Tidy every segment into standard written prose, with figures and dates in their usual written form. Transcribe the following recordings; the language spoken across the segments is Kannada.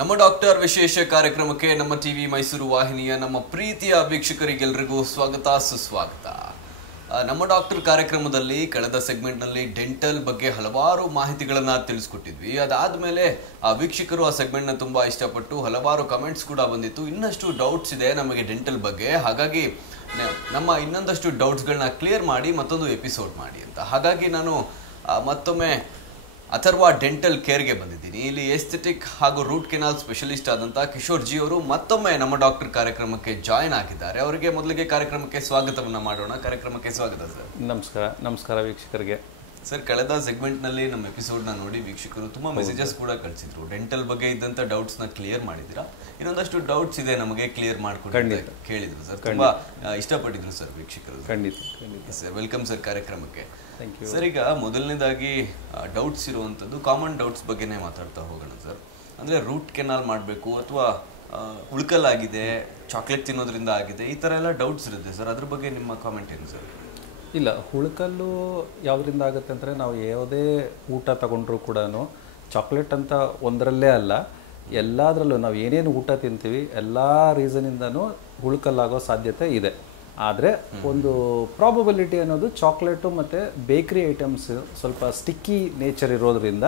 ನಮ್ಮ ಡಾಕ್ಟರ್ ವಿಶೇಷ ಕಾರ್ಯಕ್ರಮಕ್ಕೆ ನಮ್ಮ ಟಿವಿ ಮೈಸೂರು ವಾಹಿನಿಯ ನಮ್ಮ ಪ್ರೀತಿಯ ವೀಕ್ಷಕರಿಗೆಲ್ಲರಿಗೂ ಸ್ವಾಗತ ಸುಸ್ವಾಗತ. ನಮ್ಮ ಡಾಕ್ಟರ್ ಕಾರ್ಯಕ್ರಮದಲ್ಲಿ ಕಳೆದ ಸೆಗ್ಮೆಂಟ್ನಲ್ಲಿ ಡೆಂಟಲ್ ಬಗ್ಗೆ ಹಲವಾರು ಮಾಹಿತಿಗಳನ್ನು ತಿಳಿಸ್ಕೊಟ್ಟಿದ್ವಿ. ಅದಾದಮೇಲೆ ಆ ವೀಕ್ಷಕರು ಆ ಸೆಗ್ಮೆಂಟ್ನ ತುಂಬ ಇಷ್ಟಪಟ್ಟು ಹಲವಾರು ಕಮೆಂಟ್ಸ್ ಕೂಡ ಬಂದಿತ್ತು. ಇನ್ನಷ್ಟು ಡೌಟ್ಸ್ ಇದೆ ನಮಗೆ ಡೆಂಟಲ್ ಬಗ್ಗೆ, ಹಾಗಾಗಿ ನಮ್ಮ ಇನ್ನೊಂದಷ್ಟು ಡೌಟ್ಸ್ಗಳನ್ನ ಕ್ಲಿಯರ್ ಮಾಡಿ ಮತ್ತೊಂದು ಎಪಿಸೋಡ್ ಮಾಡಿ ಅಂತ. ಹಾಗಾಗಿ ನಾನು ಮತ್ತೊಮ್ಮೆ ಅಥರ್ವ ಡೆಂಟಲ್ ಕೇರ್ಗೆ ಬಂದಿದ್ದೀನಿ. ಇಲ್ಲಿ ಎಸ್ಥೆಟಿಕ್ ಹಾಗೂ ರೂಟ್ ಕೆನಾಲ್ ಸ್ಪೆಷಲಿಸ್ಟ್ ಆದಂಥ ಕಿಶೋರ್ ಜಿ ಅವರು ಮತ್ತೊಮ್ಮೆ ನಮ್ಮ ಡಾಕ್ಟರ್ ಕಾರ್ಯಕ್ರಮಕ್ಕೆ ಜಾಯ್ನ್ ಆಗಿದ್ದಾರೆ. ಅವರಿಗೆ ಮೊದಲಿಗೆ ಕಾರ್ಯಕ್ರಮಕ್ಕೆ ಸ್ವಾಗತವನ್ನು ಮಾಡೋಣ. ಕಾರ್ಯಕ್ರಮಕ್ಕೆ ಸ್ವಾಗತ ಸರ್. ನಮಸ್ಕಾರ ವೀಕ್ಷಕರಿಗೆ. ಸರ್, ಕಳೆದ ಸೆಗ್ಮೆಂಟ್ನಲ್ಲಿ ನಮ್ಮ ಎಪಿಸೋಡ್ನ ನೋಡಿ ವೀಕ್ಷಕರು ತುಂಬ ಮೆಸೇಜಸ್ ಕೂಡ ಕಳಿಸಿದ್ರು. ಡೆಂಟಲ್ ಬಗ್ಗೆ ಇದ್ದಂಥ ಡೌಟ್ಸ್ನ ಕ್ಲಿಯರ್ ಮಾಡಿದ್ದೀರಾ. ಇನ್ನೊಂದಷ್ಟು ಡೌಟ್ಸ್ ಇದೆ ನಮಗೆ ಕ್ಲಿಯರ್ ಮಾಡ್ಕೊಂಡು ಕೇಳಿದ್ರು ಸರ್. ತುಂಬ ಇಷ್ಟಪಟ್ಟಿದ್ರು ಸರ್ ವೀಕ್ಷಕರು. ಖಂಡಿತ ಸರ್, ವೆಲ್ಕಮ್ ಸರ್ ಕಾರ್ಯಕ್ರಮಕ್ಕೆ. ಸರ್, ಈಗ ಮೊದಲನೇದಾಗಿ ಡೌಟ್ಸ್ ಇರುವಂಥದ್ದು ಕಾಮನ್ ಡೌಟ್ಸ್ ಬಗ್ಗೆನೇ ಮಾತಾಡ್ತಾ ಹೋಗೋಣ ಸರ್. ಅಂದರೆ ರೂಟ್ ಕೆನಾಲ್ ಮಾಡಬೇಕು ಅಥವಾ ಉಳ್ಕಲ್ಲಾಗಿದೆ, ಚಾಕ್ಲೇಟ್ ತಿನ್ನೋದ್ರಿಂದ ಆಗಿದೆ, ಈ ಥರ ಎಲ್ಲ ಡೌಟ್ಸ್ ಇರುತ್ತೆ ಸರ್. ಅದ್ರ ಬಗ್ಗೆ ನಿಮ್ಮ ಕಾಮೆಂಟ್ ಏನು ಸರ್? ಇಲ್ಲ, ಹುಳುಕಲ್ಲು ಯಾವುದರಿಂದ ಆಗುತ್ತೆ ಅಂದರೆ ನಾವು ಯಾವುದೇ ಊಟ ತಗೊಂಡ್ರೂ ಕೂಡ ಚಾಕ್ಲೇಟ್ ಅಂತ ಒಂದರಲ್ಲೇ ಅಲ್ಲ, ಎಲ್ಲದರಲ್ಲೂ ನಾವು ಏನೇನು ಊಟ ತಿಂತೀವಿ ಎಲ್ಲ ರೀಸನಿಂದನೂ ಹುಳುಕಲ್ಲಾಗೋ ಸಾಧ್ಯತೆ ಇದೆ. ಆದರೆ ಒಂದು ಪ್ರಾಬಬಿಲಿಟಿ ಅನ್ನೋದು ಚಾಕ್ಲೇಟು ಮತ್ತು ಬೇಕ್ರಿ ಐಟಮ್ಸ್ ಸ್ವಲ್ಪ ಸ್ಟಿಕ್ಕಿ ನೇಚರ್ ಇರೋದ್ರಿಂದ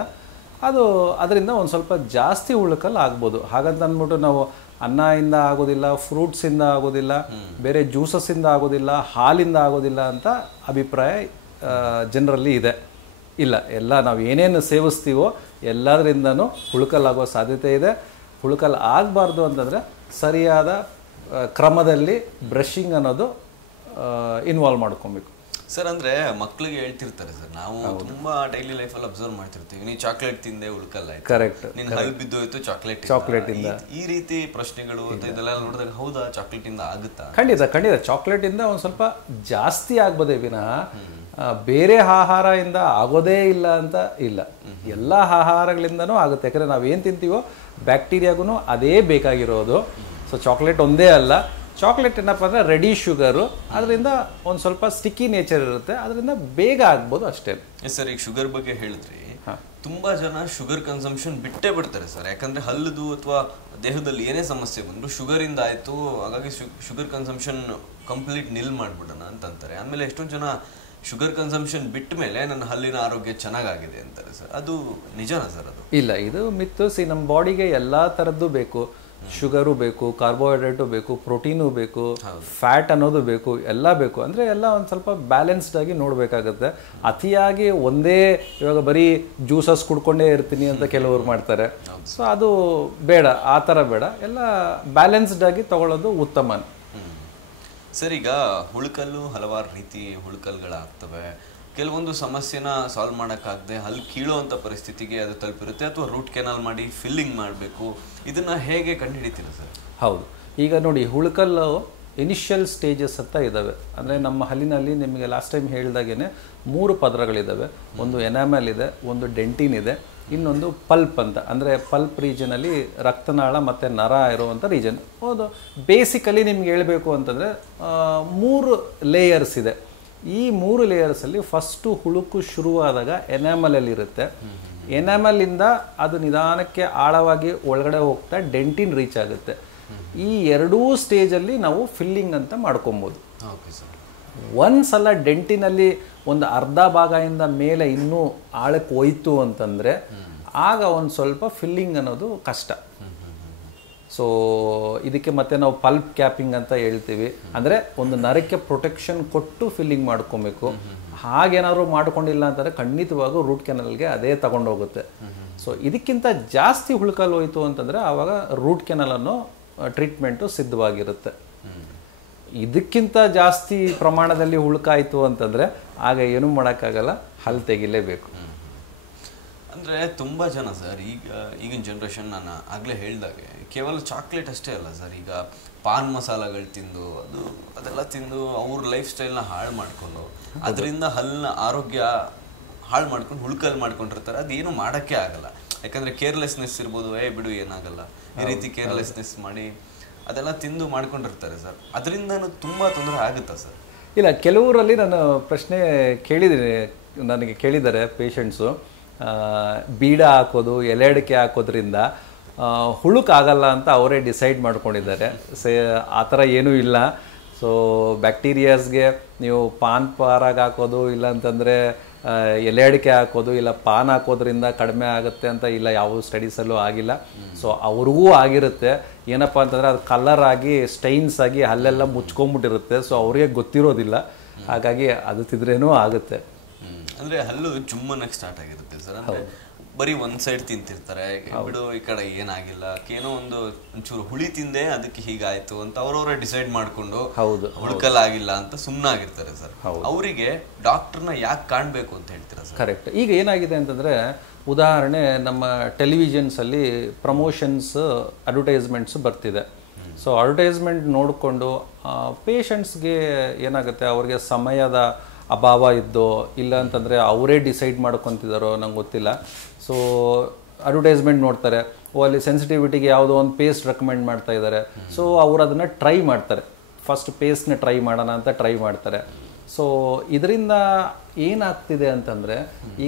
ಅದರಿಂದ ಒಂದು ಸ್ವಲ್ಪ ಜಾಸ್ತಿ ಹುಳುಕಲ್ಲು ಆಗ್ಬೋದು. ಹಾಗಂತ ಅಂದ್ಬಿಟ್ಟು ನಾವು ಅನ್ನದಿಂದ ಆಗೋದಿಲ್ಲ, ಫ್ರೂಟ್ಸಿಂದ ಆಗೋದಿಲ್ಲ, ಬೇರೆ ಜ್ಯೂಸಸ್ಸಿಂದ ಆಗೋದಿಲ್ಲ, ಹಾಲಿಂದ ಆಗೋದಿಲ್ಲ ಅಂತ ಅಭಿಪ್ರಾಯ ಜನರಲ್ಲಿ ಇದೆ. ಇಲ್ಲ, ಎಲ್ಲ ನಾವು ಏನೇನು ಸೇವಿಸ್ತೀವೋ ಎಲ್ಲದರಿಂದನೂ ಹುಳುಕಲ್ಲಾಗೋ ಸಾಧ್ಯತೆ ಇದೆ. ಹುಳುಕಲ್ಲು ಆಗಬಾರ್ದು ಅಂತಂದರೆ ಸರಿಯಾದ ಕ್ರಮದಲ್ಲಿ ಬ್ರಷಿಂಗ್ ಅನ್ನೋದು ಇನ್ವಾಲ್ವ್ ಮಾಡ್ಕೊಬೇಕು ಸರ್. ಅಂದರೆ ಮಕ್ಕಳಿಗೆ ಹೇಳ್ತಿರ್ತಾರೆ ಸರ್, ನಾವು ತುಂಬಾ ಡೈಲಿ ಲೈಫಲ್ಲಿ ಅಬ್ಸರ್ವ್ ಮಾಡ್ತಿರ್ತೀವಿ, ನೀ ಚಾಕ್ಲೇಟ್ ತಿಂದೆ ಉಳ್ಕಲ್ಲ, ಕರೆಕ್ಟ್, ನಿನ್ನ ಹಲ್ಲು ಬಿದ್ದೋಯ್ತು ಚಾಕ್ಲೇಟ್ ಇಂದ, ಈ ರೀತಿ ಪ್ರಶ್ನೆಗಳು ಇದೆಲ್ಲ ನೋಡಿದಾಗ ಹೌದಾ ಚಾಕ್ಲೇಟ್ ಇಂದ ಆಗುತ್ತಾ? ಖಂಡಿತ ಚಾಕ್ಲೇಟ್ ಇಂದ ಒಂದು ಸ್ವಲ್ಪ ಜಾಸ್ತಿ ಆಗ್ಬೋದೇ ವಿನಃ ಬೇರೆ ಆಹಾರದಿಂದ ಆಗೋದೇ ಇಲ್ಲ ಅಂತ ಇಲ್ಲ. ಎಲ್ಲ ಆಹಾರಗಳಿಂದನೂ ಆಗುತ್ತೆ. ಯಾಕಂದರೆ ನಾವೇನು ತಿಂತೀವೋ ಬ್ಯಾಕ್ಟೀರಿಯಾಗೂ ಅದೇ ಬೇಕಾಗಿರೋದು. ಸೊ ಚಾಕ್ಲೇಟ್ ಒಂದೇ ಅಲ್ಲ, ಚಾಕ್ಲೇಟ್ ಏನಪ್ಪ ಅಂದರೆ ರೆಡಿ ಶುಗರು, ಅದರಿಂದ ಒಂದು ಸ್ವಲ್ಪ ಸ್ಟಿಕ್ಕಿ ನೇಚರ್ ಇರುತ್ತೆ, ಅದರಿಂದ ಬೇಗ ಆಗ್ಬೋದು ಅಷ್ಟೇ. ಸರ್, ಈಗ ಶುಗರ್ ಬಗ್ಗೆ ಹೇಳಿದ್ರಿ, ತುಂಬಾ ಜನ ಶುಗರ್ ಕನ್ಸಂಪ್ಷನ್ ಬಿಟ್ಟೇ ಬಿಡ್ತಾರೆ ಸರ್. ಯಾಕಂದ್ರೆ ಹಲ್ಲದು ಅಥವಾ ದೇಹದಲ್ಲಿ ಏನೇ ಸಮಸ್ಯೆ ಬಂದ್ರು ಶುಗರ್ ಇಂದ ಆಯ್ತು, ಹಾಗಾಗಿ ಶುಗರ್ ಕನ್ಸಂಪ್ಷನ್ ಕಂಪ್ಲೀಟ್ ನಿಲ್ ಮಾಡ್ಬಿಡೋಣ ಅಂತಾರೆ. ಆಮೇಲೆ ಎಷ್ಟೊಂದು ಜನ ಶುಗರ್ ಕನ್ಸಂಪ್ಷನ್ ಬಿಟ್ಟ ಮೇಲೆ ನನ್ನ ಹಲ್ಲಿನ ಆರೋಗ್ಯ ಚೆನ್ನಾಗಾಗಿದೆ ಅಂತಾರೆ ಸರ್. ಅದು ನಿಜನಾ ಸರ್? ಅದು ಇಲ್ಲ, ಇದು ಮಿತ್ತು. ನಮ್ಮ ಬಾಡಿಗೆ ಎಲ್ಲ ಥರದ್ದು ಬೇಕು. ಶುಗರು ಬೇಕು, ಕಾರ್ಬೋಹೈಡ್ರೇಟು ಬೇಕು, ಪ್ರೋಟೀನು ಬೇಕು, ಫ್ಯಾಟ್ ಅನ್ನೋದು ಬೇಕು, ಎಲ್ಲ ಬೇಕು. ಅಂದರೆ ಎಲ್ಲ ಒಂದು ಸ್ವಲ್ಪ ಬ್ಯಾಲೆನ್ಸ್ಡ್ ಆಗಿ ನೋಡಬೇಕಾಗತ್ತೆ. ಅತಿಯಾಗಿ ಒಂದೇ ಇವಾಗ ಬರೀ ಜ್ಯೂಸಸ್ ಕುಡ್ಕೊಂಡೇ ಇರ್ತೀನಿ ಅಂತ ಕೆಲವರು ಮಾಡ್ತಾರೆ. ಸೊ ಅದು ಬೇಡ, ಆ ಥರ ಬೇಡ. ಎಲ್ಲ ಬ್ಯಾಲೆನ್ಸ್ಡ್ ಆಗಿ ತಗೊಳ್ಳೋದು ಉತ್ತಮ ಸರ್. ಈಗ ಹುಳುಕಲ್ಲು ಹಲವಾರು ರೀತಿ ಹುಳುಕಲ್ಗಳಾಗ್ತವೆ. ಕೆಲವೊಂದು ಸಮಸ್ಯೆನ ಸಾಲ್ವ್ ಮಾಡೋಕ್ಕಾಗದೆ ಹಲ್ಲು ಕೀಳುವಂಥ ಪರಿಸ್ಥಿತಿಗೆ ಅದು ತಲುಪಿರುತ್ತೆ, ಅಥವಾ ರೂಟ್ ಕೆನಾಲ್ ಮಾಡಿ ಫಿಲ್ಲಿಂಗ್ ಮಾಡಬೇಕು. ಇದನ್ನು ಹೇಗೆ ಕಂಡುಹಿಡಿತೀರ ಸರ್? ಹೌದು, ಈಗ ನೋಡಿ, ಹುಳುಕಲ್ಲು ಇನಿಷಿಯಲ್ ಸ್ಟೇಜಸ್ ಅಂತ ಇದ್ದಾವೆ. ಅಂದರೆ ನಮ್ಮ ಹಲ್ಲಿನಲ್ಲಿ ನಿಮಗೆ ಲಾಸ್ಟ್ ಟೈಮ್ ಹೇಳಿದಾಗೇ 3 ಪದರಗಳಿದ್ದಾವೆ. ಒಂದು ಎನಾಮೆಲ್ ಇದೆ, ಒಂದು ಡೆಂಟಿನ್ ಇದೆ, ಇನ್ನೊಂದು ಪಲ್ಪ್ ಅಂತ. ಅಂದರೆ ಪಲ್ಪ್ ರೀಜನಲ್ಲಿ ರಕ್ತನಾಳ ಮತ್ತು ನರ ಇರುವಂಥ ರೀಜನ್. ಹೌದು, ಬೇಸಿಕಲಿ ನಿಮ್ಗೆ ಹೇಳಬೇಕು ಅಂತಂದರೆ 3 ಲೇಯರ್ಸ್ ಇದೆ. ಈ 3 ಲೇಯರ್ಸಲ್ಲಿ ಫಸ್ಟು ಹುಳುಕು ಶುರುವಾದಾಗ ಎನಾಮಲಲ್ಲಿ ಇರುತ್ತೆ. ಎನಾಮಲಿಂದ ಅದು ನಿಧಾನಕ್ಕೆ ಆಳವಾಗಿ ಒಳಗಡೆ ಹೋಗ್ತಾ ಡೆಂಟಿನ್ ರೀಚ್ ಆಗುತ್ತೆ. ಈ 2 ಸ್ಟೇಜಲ್ಲಿ ನಾವು ಫಿಲ್ಲಿಂಗ್ ಅಂತ ಮಾಡ್ಕೊಬೋದು. ಒಂದ್ಸಲ ಡೆಂಟಿನಲ್ಲಿ ಒಂದು ಅರ್ಧ ಭಾಗದಿಂದ ಮೇಲೆ ಇನ್ನೂ ಆಳಕ್ಕೆ ಹೋಯ್ತು ಅಂತಂದರೆ ಆಗ ಒಂದು ಸ್ವಲ್ಪ ಫಿಲ್ಲಿಂಗ್ ಅನ್ನೋದು ಕಷ್ಟ. ಸೊ ಇದಕ್ಕೆ ಮತ್ತೆ ನಾವು ಪಲ್ಪ್ ಕ್ಯಾಪಿಂಗ್ ಅಂತ ಹೇಳ್ತೀವಿ. ಅಂದರೆ ಒಂದು ನರಕ್ಕೆ ಪ್ರೊಟೆಕ್ಷನ್ ಕೊಟ್ಟು ಫಿಲ್ಲಿಂಗ್ ಮಾಡ್ಕೊಬೇಕು. ಹಾಗೇನಾದ್ರು ಮಾಡ್ಕೊಂಡಿಲ್ಲ ಅಂತಂದರೆ ಖಂಡಿತವಾಗೂ ರೂಟ್ ಕೆನಲ್ಗೆ ಅದೇ ತಗೊಂಡೋಗುತ್ತೆ. ಸೊ ಇದಕ್ಕಿಂತ ಜಾಸ್ತಿ ಹುಳುಕಲ್ಲು ಹೋಯ್ತು ಅಂತಂದರೆ ಆವಾಗ ರೂಟ್ ಕೆನಲ್ ಅನ್ನೋ ಟ್ರೀಟ್ಮೆಂಟು ಸಿದ್ಧವಾಗಿರುತ್ತೆ. ಇದಕ್ಕಿಂತ ಜಾಸ್ತಿ ಪ್ರಮಾಣದಲ್ಲಿ ಹುಳುಕಾಯಿತು ಅಂತಂದರೆ ಆಗ ಏನೂ ಮಾಡೋಕ್ಕಾಗಲ್ಲ, ಹಲ್ಲು ತೆಗಿಲೇಬೇಕು. ಅಂದರೆ ತುಂಬ ಜನ ಸರ್, ಈಗಿನ ಜನ್ರೇಷನ್ ನಾನು ಆಗಲೇ ಹೇಳಿದಾಗೆ ಕೇವಲ ಚಾಕ್ಲೇಟ್ ಅಷ್ಟೇ ಅಲ್ಲ ಸರ್, ಈಗ ಪಾನ್ ಮಸಾಲಗಳು ತಿಂದು ಅದೆಲ್ಲ ತಿಂದು ಅವ್ರ ಲೈಫ್ ಸ್ಟೈಲ್ನ ಹಾಳು ಮಾಡಿಕೊಂಡು ಅದರಿಂದ ಹಲ್ಲಿನ ಆರೋಗ್ಯ ಹಾಳು ಮಾಡ್ಕೊಂಡು ಹುಳುಕಲ್ಲು ಮಾಡ್ಕೊಂಡಿರ್ತಾರೆ. ಅದೇನು ಮಾಡೋಕ್ಕೆ ಆಗಲ್ಲ, ಯಾಕಂದರೆ ಕೇರ್ಲೆಸ್ನೆಸ್ ಇರ್ಬೋದು, ಬಿಡು ಏನಾಗಲ್ಲ, ಈ ರೀತಿ ಕೇರ್ಲೆಸ್ನೆಸ್ ಮಾಡಿ ಅದೆಲ್ಲ ತಿಂದು ಮಾಡ್ಕೊಂಡಿರ್ತಾರೆ ಸರ್. ಅದರಿಂದ ತುಂಬ ತೊಂದರೆ ಆಗುತ್ತಾ ಸರ್? ಇಲ್ಲ, ಕೆಲವರಲ್ಲಿ ನಾನು ಪ್ರಶ್ನೆ ಕೇಳಿದ್ದೀನಿ, ನನಗೆ ಕೇಳಿದ್ದಾರೆ ಪೇಷಂಟ್ಸು, ಬೀಡ ಹಾಕೋದು, ಎಲೆ ಅಡಿಕೆ ಹಾಕೋದ್ರಿಂದ ಹುಳುಕಾಗಲ್ಲ ಅಂತ ಅವರೇ ಡಿಸೈಡ್ ಮಾಡ್ಕೊಂಡಿದ್ದಾರೆ. ಆ ಥರ ಏನೂ ಇಲ್ಲ. ಸೊ ಬ್ಯಾಕ್ಟೀರಿಯಾಸ್ಗೆ ನೀವು ಪಾನ್ ಪಾರಾಗ ಹಾಕೋದು, ಇಲ್ಲ ಅಂತಂದರೆ ಎಲೆ ಅಡಿಕೆ ಹಾಕೋದು, ಇಲ್ಲ ಪಾನ್ ಹಾಕೋದ್ರಿಂದ ಕಡಿಮೆ ಆಗುತ್ತೆ ಅಂತ ಇಲ್ಲ, ಯಾವ ಸ್ಟಡೀಸಲ್ಲೂ ಆಗಿಲ್ಲ. ಸೊ ಅವ್ರಿಗೂ ಆಗಿರುತ್ತೆ. ಏನಪ್ಪ ಅಂತಂದರೆ ಅದು ಕಲರ್ ಆಗಿ ಸ್ಟೈನ್ಸ್ ಆಗಿ ಅಲ್ಲೆಲ್ಲ ಮುಚ್ಕೊಂಡ್ಬಿಟ್ಟಿರುತ್ತೆ. ಸೊ ಅವ್ರಿಗೆ ಗೊತ್ತಿರೋದಿಲ್ಲ, ಹಾಗಾಗಿ ಅದು ತಿಂದ್ರೇನೂ ಆಗುತ್ತೆ. ಅಂದರೆ ಹಲ್ಲು ಜುಮ್ಮನಕ್ಕೆ ಸ್ಟಾರ್ಟ್ ಆಗಿರುತ್ತೆ ಸರ್. ಅಂದರೆ ಬರೀ ಒಂದು ಸೈಡ್ ತಿಂತಿರ್ತಾರೆ, ಬಿಡು ಈ ಕಡೆ ಏನಾಗಿಲ್ಲ, ಏನೋ ಒಂಚೂರು ಹುಳಿ ತಿಂದೆ ಅದಕ್ಕೆ ಹೀಗಾಯ್ತು ಅಂತ ಅವ್ರವರೇ ಡಿಸೈಡ್ ಮಾಡಿಕೊಂಡು ಹುಳುಕಲ್ಲಾಗಿಲ್ಲ ಅಂತ ಸುಮ್ಮನಾಗಿರ್ತಾರೆ ಸರ್. ಅವರಿಗೆ ಡಾಕ್ಟರ್ನ ಯಾಕೆ ಕಾಣಬೇಕು ಅಂತ ಹೇಳ್ತೀರಾ ಸರ್? ಕರೆಕ್ಟ್. ಈಗ ಏನಾಗಿದೆ ಅಂತಂದರೆ, ಉದಾಹರಣೆ ನಮ್ಮ ಟೆಲಿವಿಷನ್ಸಲ್ಲಿ ಪ್ರಮೋಷನ್ಸ್ ಅಡ್ವರ್ಟೈಸ್ಮೆಂಟ್ಸ್ ಬರ್ತಿದೆ. ಸೊ ಅಡ್ವರ್ಟೈಸ್ಮೆಂಟ್ ನೋಡಿಕೊಂಡು ಪೇಷಂಟ್ಸ್ಗೆ ಏನಾಗುತ್ತೆ, ಅವ್ರಿಗೆ ಸಮಯದ ಅಭಾವ ಇದ್ದೋ ಇಲ್ಲ ಅಂತಂದರೆ ಅವರೇ ಡಿಸೈಡ್ ಮಾಡ್ಕೊತಿದ್ದಾರೋ ನಂಗೆ ಗೊತ್ತಿಲ್ಲ. ಸೊ ಅಡ್ವರ್ಟೈಸ್ಮೆಂಟ್ ನೋಡ್ತಾರೆ, ಅಲ್ಲಿ ಸೆನ್ಸಿಟಿವಿಟಿಗೆ ಯಾವುದೋ ಒಂದು ಪೇಸ್ಟ್ ರೆಕಮೆಂಡ್ ಮಾಡ್ತಾ ಇದ್ದಾರೆ. ಸೊ ಅವರು ಅದನ್ನು ಟ್ರೈ ಮಾಡ್ತಾರೆ, ಫಸ್ಟ್ ಪೇಸ್ಟ್ನ ಟ್ರೈ ಮಾಡೋಣ ಅಂತ ಟ್ರೈ ಮಾಡ್ತಾರೆ. ಸೊ ಇದರಿಂದ ಏನಾಗ್ತಿದೆ ಅಂತಂದರೆ,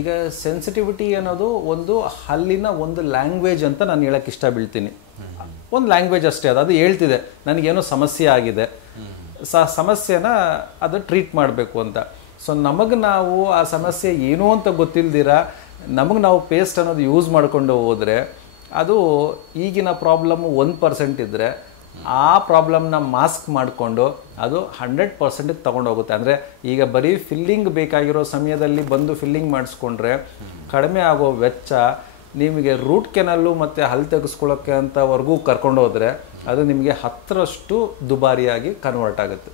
ಈಗ ಸೆನ್ಸಿಟಿವಿಟಿ ಅನ್ನೋದು ಒಂದು ಹಲ್ಲಿನ ಒಂದು ಲ್ಯಾಂಗ್ವೇಜ್ ಅಂತ ನಾನು ಹೇಳಕ್ಕೆ ಇಷ್ಟ ಬೀಳ್ತೀನಿ. ಒಂದು ಲ್ಯಾಂಗ್ವೇಜ್ ಅಷ್ಟೇ, ಅದು ಹೇಳ್ತಿದೆ ನನಗೇನೋ ಸಮಸ್ಯೆ ಆಗಿದೆ, ಸಮಸ್ಯೆನ ಅದು ಟ್ರೀಟ್ ಮಾಡಬೇಕು ಅಂತ. ಸೊ ನಮಗೆ ನಾವು ಆ ಸಮಸ್ಯೆ ಏನು ಅಂತ ಗೊತ್ತಿಲ್ದಿರ ನಮಗೆ ನಾವು ಪೇಸ್ಟ್ ಅನ್ನೋದು ಯೂಸ್ ಮಾಡಿಕೊಂಡು ಹೋದರೆ, ಅದು ಈಗಿನ ಪ್ರಾಬ್ಲಮ್ಮು 1% ಇದ್ದರೆ ಆ ಪ್ರಾಬ್ಲಮ್ನ ಮಾಸ್ಕ್ ಮಾಡಿಕೊಂಡು ಅದು 100% ತೊಗೊಂಡೋಗುತ್ತೆ. ಅಂದರೆ ಈಗ ಬರೀ ಫಿಲ್ಲಿಂಗ್ ಬೇಕಾಗಿರೋ ಸಮಯದಲ್ಲಿ ಬಂದು ಫಿಲ್ಲಿಂಗ್ ಮಾಡಿಸ್ಕೊಂಡ್ರೆ ಕಡಿಮೆ ಆಗೋ ವೆಚ್ಚ ನಿಮಗೆ ರೂಟ್ ಕೆನಲ್ಲು ಮತ್ತು ಹಲ್ಲು ತೆಗೆಸ್ಕೊಳ್ಳೋಕ್ಕೆ ಅಂತವರೆಗೂ ಕರ್ಕೊಂಡೋದ್ರೆ ಅದು ನಿಮಗೆ 10ರಷ್ಟು ದುಬಾರಿಯಾಗಿ ಕನ್ವರ್ಟ್ ಆಗುತ್ತೆ.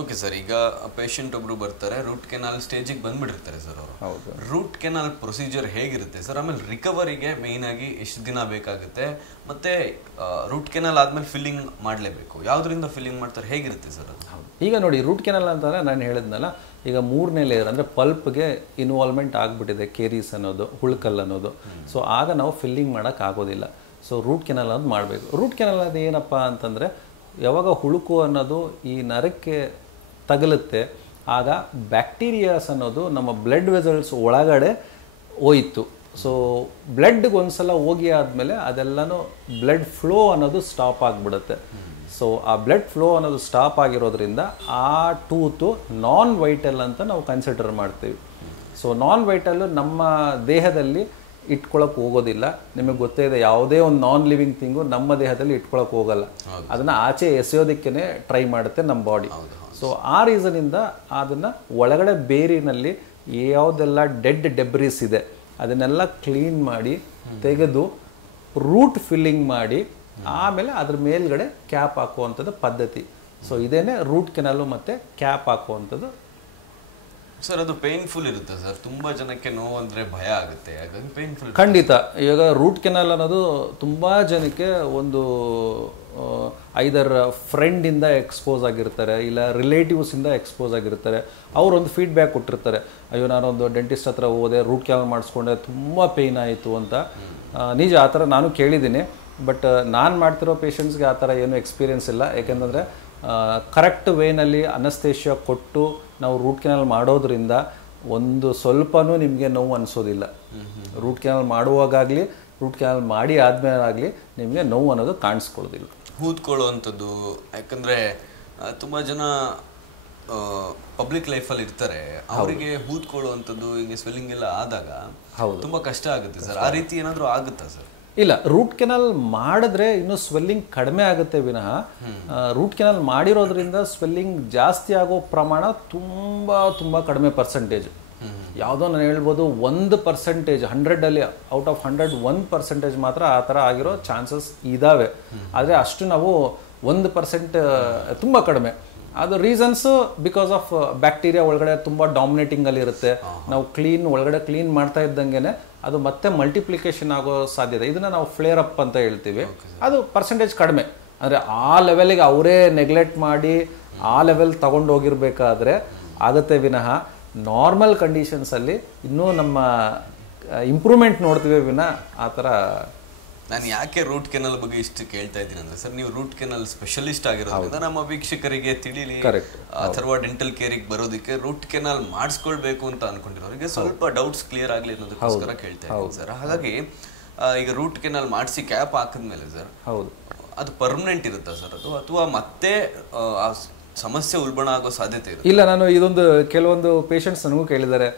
ಓಕೆ ಸರ್, ಈಗ ಪೇಷಂಟ್ ಒಬ್ರು ಬರ್ತಾರೆ, ರೂಟ್ ಕೆನಾಲ್ ಸ್ಟೇಜಿಗೆ ಬಂದ್ಬಿಟ್ಟಿರ್ತಾರೆ ಸರ್ ಅವರು. ಹೌದು. ರೂಟ್ ಕೆನಾಲ್ ಪ್ರೊಸೀಜರ್ ಹೇಗಿರುತ್ತೆ ಸರ್? ಆಮೇಲೆ ರಿಕವರಿಗೆ ಮೇಯ್ನ್ ಆಗಿ ಎಷ್ಟು ದಿನ ಬೇಕಾಗುತ್ತೆ? ಮತ್ತೆ ರೂಟ್ ಕೆನಾಲ್ ಆದ್ಮೇಲೆ ಫಿಲ್ಲಿಂಗ್ ಮಾಡಲೇಬೇಕು, ಯಾವ್ದ್ರಿಂದ ಫಿಲ್ಲಿಂಗ್ ಮಾಡ್ತಾರೆ, ಹೇಗಿರುತ್ತೆ ಸರ್ ಅದು? ಈಗ ನೋಡಿ, ರೂಟ್ ಕೆನಾಲ್ ಅಂತಂದರೆ ನಾನು ಹೇಳಿದ್ನಲ್ಲ, ಈಗ 3ನೇ ಲೇಯರ್ ಅಂದರೆ ಪಲ್ಪ್ಗೆ ಇನ್ವಾಲ್ವ್ಮೆಂಟ್ ಆಗಿಬಿಟ್ಟಿದೆ ಕೇರೀಸ್ ಅನ್ನೋದು, ಹುಳುಕಲ್ ಅನ್ನೋದು. ಸೊ ಆಗ ನಾವು ಫಿಲ್ಲಿಂಗ್ ಮಾಡೋಕ್ಕಾಗೋದಿಲ್ಲ. ಸೊ ರೂಟ್ ಕೆನಾಲ್ ಅನ್ನೋದು ಮಾಡಬೇಕು. ರೂಟ್ ಕೆನಾಲ್ ಅದು ಏನಪ್ಪ ಅಂತಂದರೆ, ಯಾವಾಗ ಹುಳುಕು ಅನ್ನೋದು ಈ ನರಕ್ಕೆ ತಗಲುತ್ತೆ ಆಗ ಬ್ಯಾಕ್ಟೀರಿಯಾಸ್ ಅನ್ನೋದು ನಮ್ಮ ಬ್ಲಡ್ ವೆಸಲ್ಸ್ ಒಳಗಡೆ ಹೋಯಿತು. ಸೊ ಬ್ಲಡ್ಗೆ ಒಂದ್ಸಲ ಹೋಗಿ ಆದಮೇಲೆ ಅದೆಲ್ಲನೂ ಬ್ಲಡ್ ಫ್ಲೋ ಅನ್ನೋದು ಸ್ಟಾಪ್ ಆಗಿಬಿಡುತ್ತೆ. ಸೊ ಆ ಬ್ಲಡ್ ಫ್ಲೋ ಅನ್ನೋದು ಸ್ಟಾಪ್ ಆಗಿರೋದ್ರಿಂದ ಆ ಟೂತು ನಾನ್ ವೈಟಲ್ ಅಂತ ನಾವು ಕನ್ಸಿಡರ್ ಮಾಡ್ತೀವಿ. ಸೊ ನಾನ್ ವೈಟಲ್ಲು ನಮ್ಮ ದೇಹದಲ್ಲಿ ಇಟ್ಕೊಳಕ್ಕೆ ಹೋಗೋದಿಲ್ಲ. ನಿಮಗೆ ಗೊತ್ತೇ ಇದೆ, ಯಾವುದೇ ಒಂದು ನಾನ್ ಲಿವಿಂಗ್ ಥಿಂಗು ನಮ್ಮ ದೇಹದಲ್ಲಿ ಇಟ್ಕೊಳಕ್ಕೆ ಹೋಗಲ್ಲ, ಅದನ್ನು ಆಚೆ ಎಸೆಯೋದಕ್ಕೆ ಟ್ರೈ ಮಾಡುತ್ತೆ ನಮ್ಮ ಬಾಡಿ. ಸೊ ಆ ರೀಸನಿಂದ ಅದನ್ನು ಒಳಗಡೆ ಬೇರಿನಲ್ಲಿ ಯಾವುದೆಲ್ಲ ಡೆಡ್ ಡೆಬ್ರೀಸ್ ಇದೆ ಅದನ್ನೆಲ್ಲ ಕ್ಲೀನ್ ಮಾಡಿ ತೆಗೆದು ರೂಟ್ ಫಿಲ್ಲಿಂಗ್ ಮಾಡಿ ಆಮೇಲೆ ಅದ್ರ ಮೇಲ್ಗಡೆ ಕ್ಯಾಪ್ ಹಾಕುವಂಥದ್ದು ಪದ್ಧತಿ. ಸೊ ಇದೇನೆ ರೂಟ್ ಕೆನಾಲು ಮತ್ತು ಕ್ಯಾಪ್ ಹಾಕುವಂಥದ್ದು. ಸರ್ ಅದು ಪೇನ್ಫುಲ್ ಇರುತ್ತೆ ಸರ್, ತುಂಬಾ ಜನಕ್ಕೆ ನೋವು ಅಂದ್ರೆ ಭಯ ಆಗುತ್ತೆ, ಹಾಗಾಗಿ ಪೇನ್ಫುಲ್ ಖಂಡಿತ. ಈಗ ರೂಟ್ ಕೆನಾಲ್ ಅನ್ನೋದು ತುಂಬಾ ಜನಕ್ಕೆ ಒಂದು ಐದರ್ ಫ್ರೆಂಡಿಂದ ಎಕ್ಸ್ಪೋಸ್ ಆಗಿರ್ತಾರೆ, ಇಲ್ಲ ರಿಲೇಟಿವ್ಸಿಂದ ಎಕ್ಸ್ಪೋಸ್ ಆಗಿರ್ತಾರೆ. ಅವರೊಂದು ಫೀಡ್ಬ್ಯಾಕ್ ಕೊಟ್ಟಿರ್ತಾರೆ, ಅಯ್ಯೋ ನಾನೊಂದು ಡೆಂಟಿಸ್ಟ್ ಹತ್ರ ಹೋದೆ, ರೂಟ್ ಕೆನಾಲ್ ಮಾಡಿಸ್ಕೊಂಡೆ, ತುಂಬ ಪೇಯ್ನ್ ಆಯಿತು ಅಂತ. ನಿಜ, ಆ ಥರ ನಾನು ಕೇಳಿದ್ದೀನಿ. ಬಟ್ ನಾನು ಮಾಡ್ತಿರೋ ಪೇಷಂಟ್ಸ್ಗೆ ಆ ಥರ ಏನೂ ಎಕ್ಸ್ಪೀರಿಯೆನ್ಸ್ ಇಲ್ಲ. ಯಾಕೆಂದರೆ ಕರೆಕ್ಟ್ ವೇನಲ್ಲಿ ಅನಸ್ತೇಷಿಯಾ ಕೊಟ್ಟು ನಾವು ರೂಟ್ ಕೆನಾಲ್ ಮಾಡೋದ್ರಿಂದ ಒಂದು ಸ್ವಲ್ಪನೂ ನಿಮಗೆ ನೋವು ಅನಿಸೋದಿಲ್ಲ. ರೂಟ್ ಕೆನಾಲ್ ಮಾಡುವಾಗಲಿ ರೂಟ್ ಕೆನಾಲ್ ಮಾಡಿ ಆದ್ಮೇಲೆ ಆಗಲಿ ನಿಮಗೆ ನೋವು ಅನ್ನೋದು ಕಾಣಿಸ್ಕೊಳ್ಳೋದಿಲ್ಲ. ಊದ್ಕೊಳ್ಳುವಂಥದ್ದು, ಯಾಕಂದರೆ ತುಂಬ ಜನ ಪಬ್ಲಿಕ್ ಲೈಫಲ್ಲಿ ಇರ್ತಾರೆ, ಅವರಿಗೆ ಊದ್ಕೊಳ್ಳುವಂಥದ್ದು ಹಿಂಗೆ ಸ್ವೆಲ್ಲಿಂಗ್ ಎಲ್ಲ ಆದಾಗ ತುಂಬ ಕಷ್ಟ ಆಗುತ್ತೆ ಸರ್. ಆ ರೀತಿ ಏನಾದರೂ ಆಗುತ್ತಾ ಸರ್? ಇಲ್ಲ, ರೂಟ್ ಕೆನಾಲ್ ಮಾಡಿದ್ರೆ ಇನ್ನೂ ಸ್ವೆಲ್ಲಿಂಗ್ ಕಡಿಮೆ ಆಗುತ್ತೆ ವಿನಃ ರೂಟ್ ಕೆನಾಲ್ ಮಾಡಿರೋದ್ರಿಂದ ಸ್ವೆಲ್ಲಿಂಗ್ ಜಾಸ್ತಿ ಆಗೋ ಪ್ರಮಾಣ ತುಂಬ ತುಂಬ ಕಡಿಮೆ ಪರ್ಸೆಂಟೇಜ್. ಯಾವುದೋ ನಾನು ಹೇಳ್ಬೋದು 1%, 100ಅಲ್ಲಿ ಔಟ್ ಆಫ್ 100 1% ಮಾತ್ರ ಆ ಥರ ಆಗಿರೋ ಚಾನ್ಸಸ್ ಇದ್ದಾವೆ. ಆದರೆ ಅಷ್ಟು ನಾವು 1% ತುಂಬ ಕಡಿಮೆ. ಅದು ರೀಸನ್ಸು ಬಿಕಾಸ್ ಆಫ್ ಬ್ಯಾಕ್ಟೀರಿಯಾ ಒಳಗಡೆ ತುಂಬ ಡಾಮಿನೇಟಿಂಗಲ್ಲಿ ಇರುತ್ತೆ. ನಾವು ಒಳಗಡೆ ಕ್ಲೀನ್ ಮಾಡ್ತಾ ಇದ್ದಂಗೆ ಅದು ಮತ್ತೆ ಮಲ್ಟಿಪ್ಲಿಕೇಶನ್ ಆಗೋ ಸಾಧ್ಯತೆ. ಇದನ್ನು ನಾವು ಫ್ಲೇರ್ ಅಪ್ ಅಂತ ಹೇಳ್ತೀವಿ. ಅದು ಪರ್ಸೆಂಟೇಜ್ ಕಡಿಮೆ. ಅಂದರೆ ಆ ಲೆವೆಲಿಗೆ ಅವರೇ ನೆಗ್ಲೆಕ್ಟ್ ಮಾಡಿ ಆ ಲೆವೆಲ್ ತಗೊಂಡು ಹೋಗಿರ್ಬೇಕಾದ್ರೆ ಆಗುತ್ತೆ ವಿನಃ ನಾರ್ಮಲ್ ಕಂಡೀಷನ್ಸಲ್ಲಿ ಇನ್ನೂ ನಮ್ಮ ಇಂಪ್ರೂವ್ಮೆಂಟ್ ನೋಡ್ತೀವಿ ವಿನಃ ಆ ಥರ. ನಾನು ಯಾಕೆ ರೂಟ್ ಕೆನಲ್ ಬಗ್ಗೆ ಇಷ್ಟು ಕೇಳ್ತಾ ಇದ್ದೀನಿ ಅಂದರೆ ಸರ್, ನೀವು ರೂಟ್ ಕೆನಲ್ ಸ್ಪೆಷಲಿಸ್ಟ್ ಆಗಿರೋದ್ರಿಂದ ನಮ್ಮ ವೀಕ್ಷಕರಿಗೆ ತಿಳಿಲಿ, ಅಥರ್ವ ಡೆಂಟಲ್ ಕೇರಿಗೆ ಬರೋದಕ್ಕೆ ರೂಟ್ ಕೆನಲ್ ಮಾಡಿಸ್ಕೊಳ್ಬೇಕು ಅಂತ ಅನ್ಕೊಂಡಿರೋರಿಗೆ ಸ್ವಲ್ಪ ಡೌಟ್ಸ್ ಕ್ಲಿಯರ್ ಆಗಲಿ ಅನ್ನೋದಕ್ಕೋಸ್ಕರ ಕೇಳ್ತಾ ಇದ್ದೀನಿ ಸರ್. ಹಾಗಾಗಿ ಈಗ ರೂಟ್ ಕೆನಾಲ್ ಮಾಡಿಸಿ ಕ್ಯಾಪ್ ಹಾಕಿದ್ಮೇಲೆ ಸರ್ ಹೌದು ಅದು ಪರ್ಮನೆಂಟ್ ಇರುತ್ತಾ ಸರ್ ಅದು, ಅಥವಾ ಮತ್ತೆ ಆ ಸಮಸ್ಯೆ ಉಲ್ಬಣ ಆಗೋ ಸಾಧ್ಯತೆ ಇರುತ್ತೆ? ಇಲ್ಲ, ನಾನು ಇದೊಂದು ಕೆಲವೊಂದು ಪೇಷಂಟ್ಸ್ ನನಗೂ ಕೇಳಿದ್ದಾರೆ,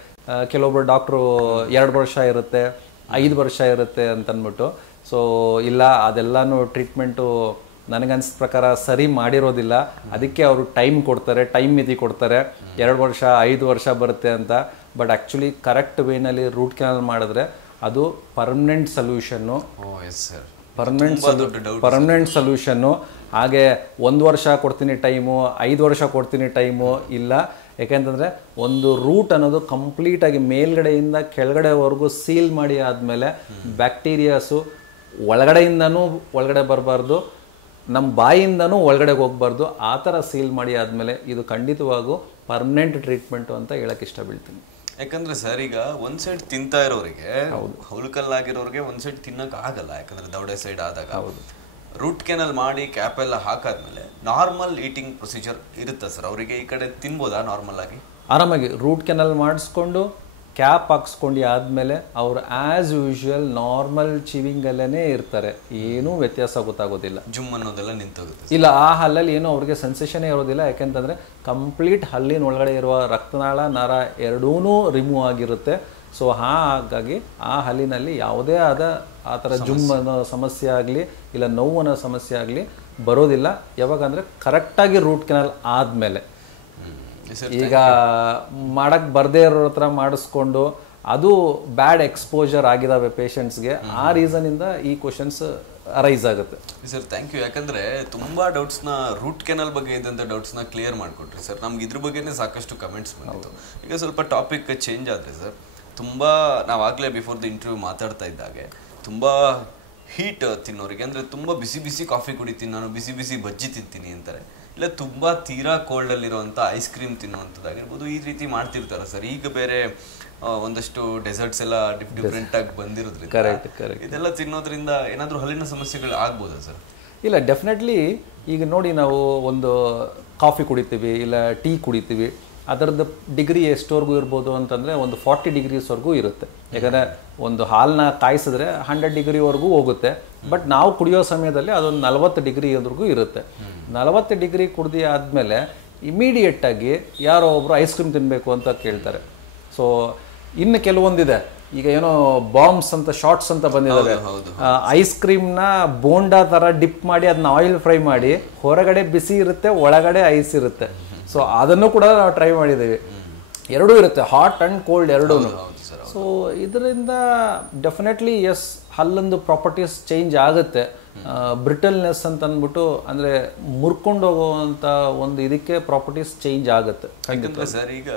ಕೆಲವೊಬ್ಬರು ಡಾಕ್ಟ್ರು 2 ವರ್ಷ ಇರುತ್ತೆ 5 ವರ್ಷ ಇರುತ್ತೆ ಅಂತಂದ್ಬಿಟ್ಟು. ಸೊ ಇಲ್ಲ, ಅದೆಲ್ಲಾನು ಟ್ರೀಟ್ಮೆಂಟು ನನಗನ್ಸಿದ ಪ್ರಕಾರ ಸರಿ ಮಾಡಿರೋದಿಲ್ಲ. ಅದಕ್ಕೆ ಅವರು ಟೈಮ್ ಕೊಡ್ತಾರೆ, ಟೈಮ್ ಮಿತಿ ಕೊಡ್ತಾರೆ, 2 ವರ್ಷ 5 ವರ್ಷ ಬರುತ್ತೆ ಅಂತ. ಬಟ್ ಆ್ಯಕ್ಚುಲಿ ಕರೆಕ್ಟ್ ವೇನಲ್ಲಿ ರೂಟ್ ಕೆನಾಲ್ ಮಾಡಿದ್ರೆ ಅದು ಪರ್ಮನೆಂಟ್ ಸೊಲ್ಯೂಷನ್ನು. ಪರ್ಮನೆಂಟ್ ಸೊಲ್ಯೂಷನ್ನು. ಹಾಗೆ 1 ವರ್ಷ ಕೊಡ್ತೀನಿ ಟೈಮು, 5 ವರ್ಷ ಕೊಡ್ತೀನಿ ಟೈಮು ಇಲ್ಲ. ಯಾಕೆಂತಂದರೆ ಒಂದು ರೂಟ್ ಅನ್ನೋದು ಕಂಪ್ಲೀಟಾಗಿ ಮೇಲ್ಗಡೆಯಿಂದ ಕೆಳಗಡೆವರೆಗೂ ಸೀಲ್ ಮಾಡಿ ಆದಮೇಲೆ ಬ್ಯಾಕ್ಟೀರಿಯಾಸು ಒಳಗಡೆಯಿಂದನೂ ಒಳಗಡೆ ಬರಬಾರ್ದು, ನಮ್ಮ ಬಾಯಿಂದನೂ ಒಳಗಡೆಗೆ ಹೋಗ್ಬಾರ್ದು. ಆ ಥರ ಸೀಲ್ ಮಾಡಿ ಆದಮೇಲೆ ಇದು ಖಂಡಿತವಾಗೂ ಪರ್ಮನೆಂಟ್ ಟ್ರೀಟ್ಮೆಂಟು ಅಂತ ಹೇಳಕ್ಕೆ ಇಷ್ಟ ಬೀಳ್ತೀನಿ. ಯಾಕಂದ್ರೆ ಸರ್ ಈಗ ಒಂದ್ ಸೈಡ್ ತಿಂತಾ ಇರೋರಿಗೆ, ಹುಳುಕಲ್ಲಾಗಿರೋರಿಗೆ ಒಂದ್ ಸೈಡ್ ತಿನ್ನಕ್ ಆಗಲ್ಲ, ಯಾಕಂದ್ರೆ ದವಡೆ ಸೈಡ್ ಆದಾಗ. ರೂಟ್ ಕೆನಲ್ ಮಾಡಿ ಕ್ಯಾಪ್ ಎಲ್ಲ ಹಾಕಾದ್ಮೇಲೆ ನಾರ್ಮಲ್ ಈಟಿಂಗ್ ಪ್ರೊಸೀಜರ್ ಇರುತ್ತೆ ಸರ್ ಅವರಿಗೆ, ಈ ಕಡೆ ತಿನ್ಬೋದಾ ನಾರ್ಮಲ್ ಆಗಿ? ಆರಾಮಾಗಿ ರೂಟ್ ಕೆನಲ್ ಮಾಡಿಸ್ಕೊಂಡು ಕ್ಯಾಪ್ ಹಾಕ್ಸ್ಕೊಂಡು ಆದಮೇಲೆ ಅವರು ಆ್ಯಸ್ ಯೂಶುವಲ್ ನಾರ್ಮಲ್ ಚಿವಿಂಗಲ್ಲೇ ಇರ್ತಾರೆ, ಏನೂ ವ್ಯತ್ಯಾಸ ಗೊತ್ತಾಗೋದಿಲ್ಲ. ಜುಮ್ ಅನ್ನೋದೆಲ್ಲ ನಿಂತೋಗುತ್ತೆ. ಇಲ್ಲ, ಆ ಹಲ್ಲಲ್ಲಿ ಏನೂ ಅವ್ರಿಗೆ ಸೆನ್ಸೇಷನೇ ಇರೋದಿಲ್ಲ. ಯಾಕೆಂತಂದರೆ ಕಂಪ್ಲೀಟ್ ಹಲ್ಲಿನ ಒಳಗಡೆ ಇರುವ ರಕ್ತನಾಳ ನರ ಎರಡೂ ರಿಮೂವ್ ಆಗಿರುತ್ತೆ. ಸೊ ಹಾಗಾಗಿ ಆ ಹಲ್ಲಿನಲ್ಲಿ ಯಾವುದೇ ಆದ ಆ ಥರ ಜುಮ್ ಅನ್ನೋ ಸಮಸ್ಯೆ ಆಗಲಿ ಇಲ್ಲ ನೋವು ಅನ್ನೋ ಸಮಸ್ಯೆ ಆಗಲಿ ಬರೋದಿಲ್ಲ. ಯಾವಾಗಂದರೆ ಕರೆಕ್ಟಾಗಿ ರೂಟ್ ಕೆನಾಲ್ ಆದಮೇಲೆ. ಈಗ ಮಾಡಕ್ಕೆ ಬರದೇ ಇರೋ ಹತ್ರ ಮಾಡಿಸ್ಕೊಂಡು ಅದು ಬ್ಯಾಡ್ ಎಕ್ಸ್ಪೋಜರ್ ಆಗಿದಾವೆ ಪೇಷಂಟ್ಸ್ಗೆ, ಆ ರೀಸನಿಂದ ಈ ಕ್ವಶನ್ಸ್ ಅರೈಸ್ ಆಗುತ್ತೆ. Sir thank you. ಯಾಕಂದರೆ ತುಂಬ ಡೌಟ್ಸ್ನ ರೂಟ್ ಕೆನಲ್ ಬಗ್ಗೆ ಇದ್ದಂಥ ಡೌಟ್ಸ್ನ ಕ್ಲಿಯರ್ ಮಾಡಿಕೊಟ್ರಿ ಸರ್. ನಮ್ಗೆ ಇದ್ರ ಬಗ್ಗೆನೇ ಸಾಕಷ್ಟು ಕಮೆಂಟ್ಸ್ ಬಂದಿತ್ತು. ಈಗ ಸ್ವಲ್ಪ ಟಾಪಿಕ್ ಚೇಂಜ್ ಆದರೆ ಸರ್, ತುಂಬ ನಾವಾಗಲೇ ಬಿಫೋರ್ ದ ಇಂಟರ್ವ್ಯೂ ಮಾತಾಡ್ತಾ ಇದ್ದಾಗೆ ತುಂಬ ಹೀಟ್ ತಿನ್ನೋರಿಗೆ, ಅಂದರೆ ತುಂಬ ಬಿಸಿ ಬಿಸಿ ಕಾಫಿ ಕುಡಿತೀನಿ ನಾನು, ಬಿಸಿ ಬಿಸಿ ಬಜ್ಜಿ ತಿಂತೀನಿ ಅಂತಾರೆ, ಇಲ್ಲ ತುಂಬ ತೀರಾ ಕೋಲ್ಡಲ್ಲಿರುವಂಥ ಐಸ್ ಕ್ರೀಮ್ ತಿನ್ನುವಂಥದ್ದಾಗಿರ್ಬೋದು, ಈ ರೀತಿ ಮಾಡ್ತಿರ್ತಾರೆ ಸರ್. ಈಗ ಬೇರೆ ಒಂದಷ್ಟು ಡೆಸರ್ಟ್ಸ್ ಎಲ್ಲ ಡಿಫ್ರೆಂಟಾಗಿ ಬಂದಿರೋದ್ರಿಂದ ಇದೆಲ್ಲ ತಿನ್ನೋದ್ರಿಂದ ಏನಾದರೂ ಹಲ್ಲಿನ ಸಮಸ್ಯೆಗಳು ಆಗ್ಬೋದಾ ಸರ್? ಇಲ್ಲ, ಡೆಫಿನೆಟ್ಲಿ. ಈಗ ನೋಡಿ, ನಾವು ಒಂದು ಕಾಫಿ ಕುಡಿತೀವಿ ಇಲ್ಲ ಟೀ ಕುಡಿತೀವಿ, ಅದರದ್ದು ಡಿಗ್ರಿ ಎಷ್ಟವರೆಗೂ ಇರ್ಬೋದು ಅಂತಂದರೆ ಒಂದು 40 ಡಿಗ್ರೀಸ್ವರೆಗೂ ಇರುತ್ತೆ. ಯಾಕಂದರೆ ಒಂದು ಹಾಲನ್ನ ಕಾಯಿಸಿದ್ರೆ 100 ಡಿಗ್ರಿವರೆಗೂ ಹೋಗುತ್ತೆ. ಬಟ್ ನಾವು ಕುಡಿಯೋ ಸಮಯದಲ್ಲಿ ಅದೊಂದು 40 ಡಿಗ್ರಿವರೆಗೂ ಇರುತ್ತೆ. 40 ಡಿಗ್ರಿ ಕುಡ್ದು ಆದಮೇಲೆ ಇಮಿಡಿಯೇಟಾಗಿ ಯಾರೋ ಒಬ್ಬರು ಐಸ್ ಕ್ರೀಮ್ ತಿನ್ನಬೇಕು ಅಂತ ಕೇಳ್ತಾರೆ. ಸೊ ಇನ್ನು ಕೆಲವೊಂದಿದೆ, ಈಗ ಏನೋ ಬಾಂಬ್ಸ್ ಅಂತ ಶಾರ್ಟ್ಸ್ ಅಂತ ಬಂದಿದ್ದಾರೆ. ಐಸ್ ಕ್ರೀಮ್ನ ಬೋಂಡಾ ಥರ ಡಿಪ್ ಮಾಡಿ ಅದನ್ನ ಆಯಿಲ್ ಫ್ರೈ ಮಾಡಿ, ಹೊರಗಡೆ ಬಿಸಿ ಇರುತ್ತೆ, ಒಳಗಡೆ ಐಸ್ ಇರುತ್ತೆ. ಸೊ ಅದನ್ನು ಕೂಡ ನಾವು ಟ್ರೈ ಮಾಡಿದ್ದೀವಿ. ಎರಡೂ ಇರುತ್ತೆ, ಹಾಟ್ ಆ್ಯಂಡ್ ಕೋಲ್ಡ್ ಎರಡೂ. ಸೊ ಇದರಿಂದ ಡೆಫಿನೆಟ್ಲಿ ಎಸ್, ಹಲ್ಲೊಂದು ಪ್ರಾಪರ್ಟೀಸ್ ಚೇಂಜ್ ಆಗುತ್ತೆ. ಬ್ರಿಟಲ್ನೆಸ್ ಅಂತ ಅಂದ್ಬಿಟ್ಟು ಅಂದರೆ ಮುರ್ಕೊಂಡು ಹೋಗುವಂಥ ಒಂದು ಇದಕ್ಕೆ ಪ್ರಾಪರ್ಟೀಸ್ ಚೇಂಜ್ ಆಗುತ್ತೆ. ಯಾಕಂದ್ರೆ ಸರ್ ಈಗ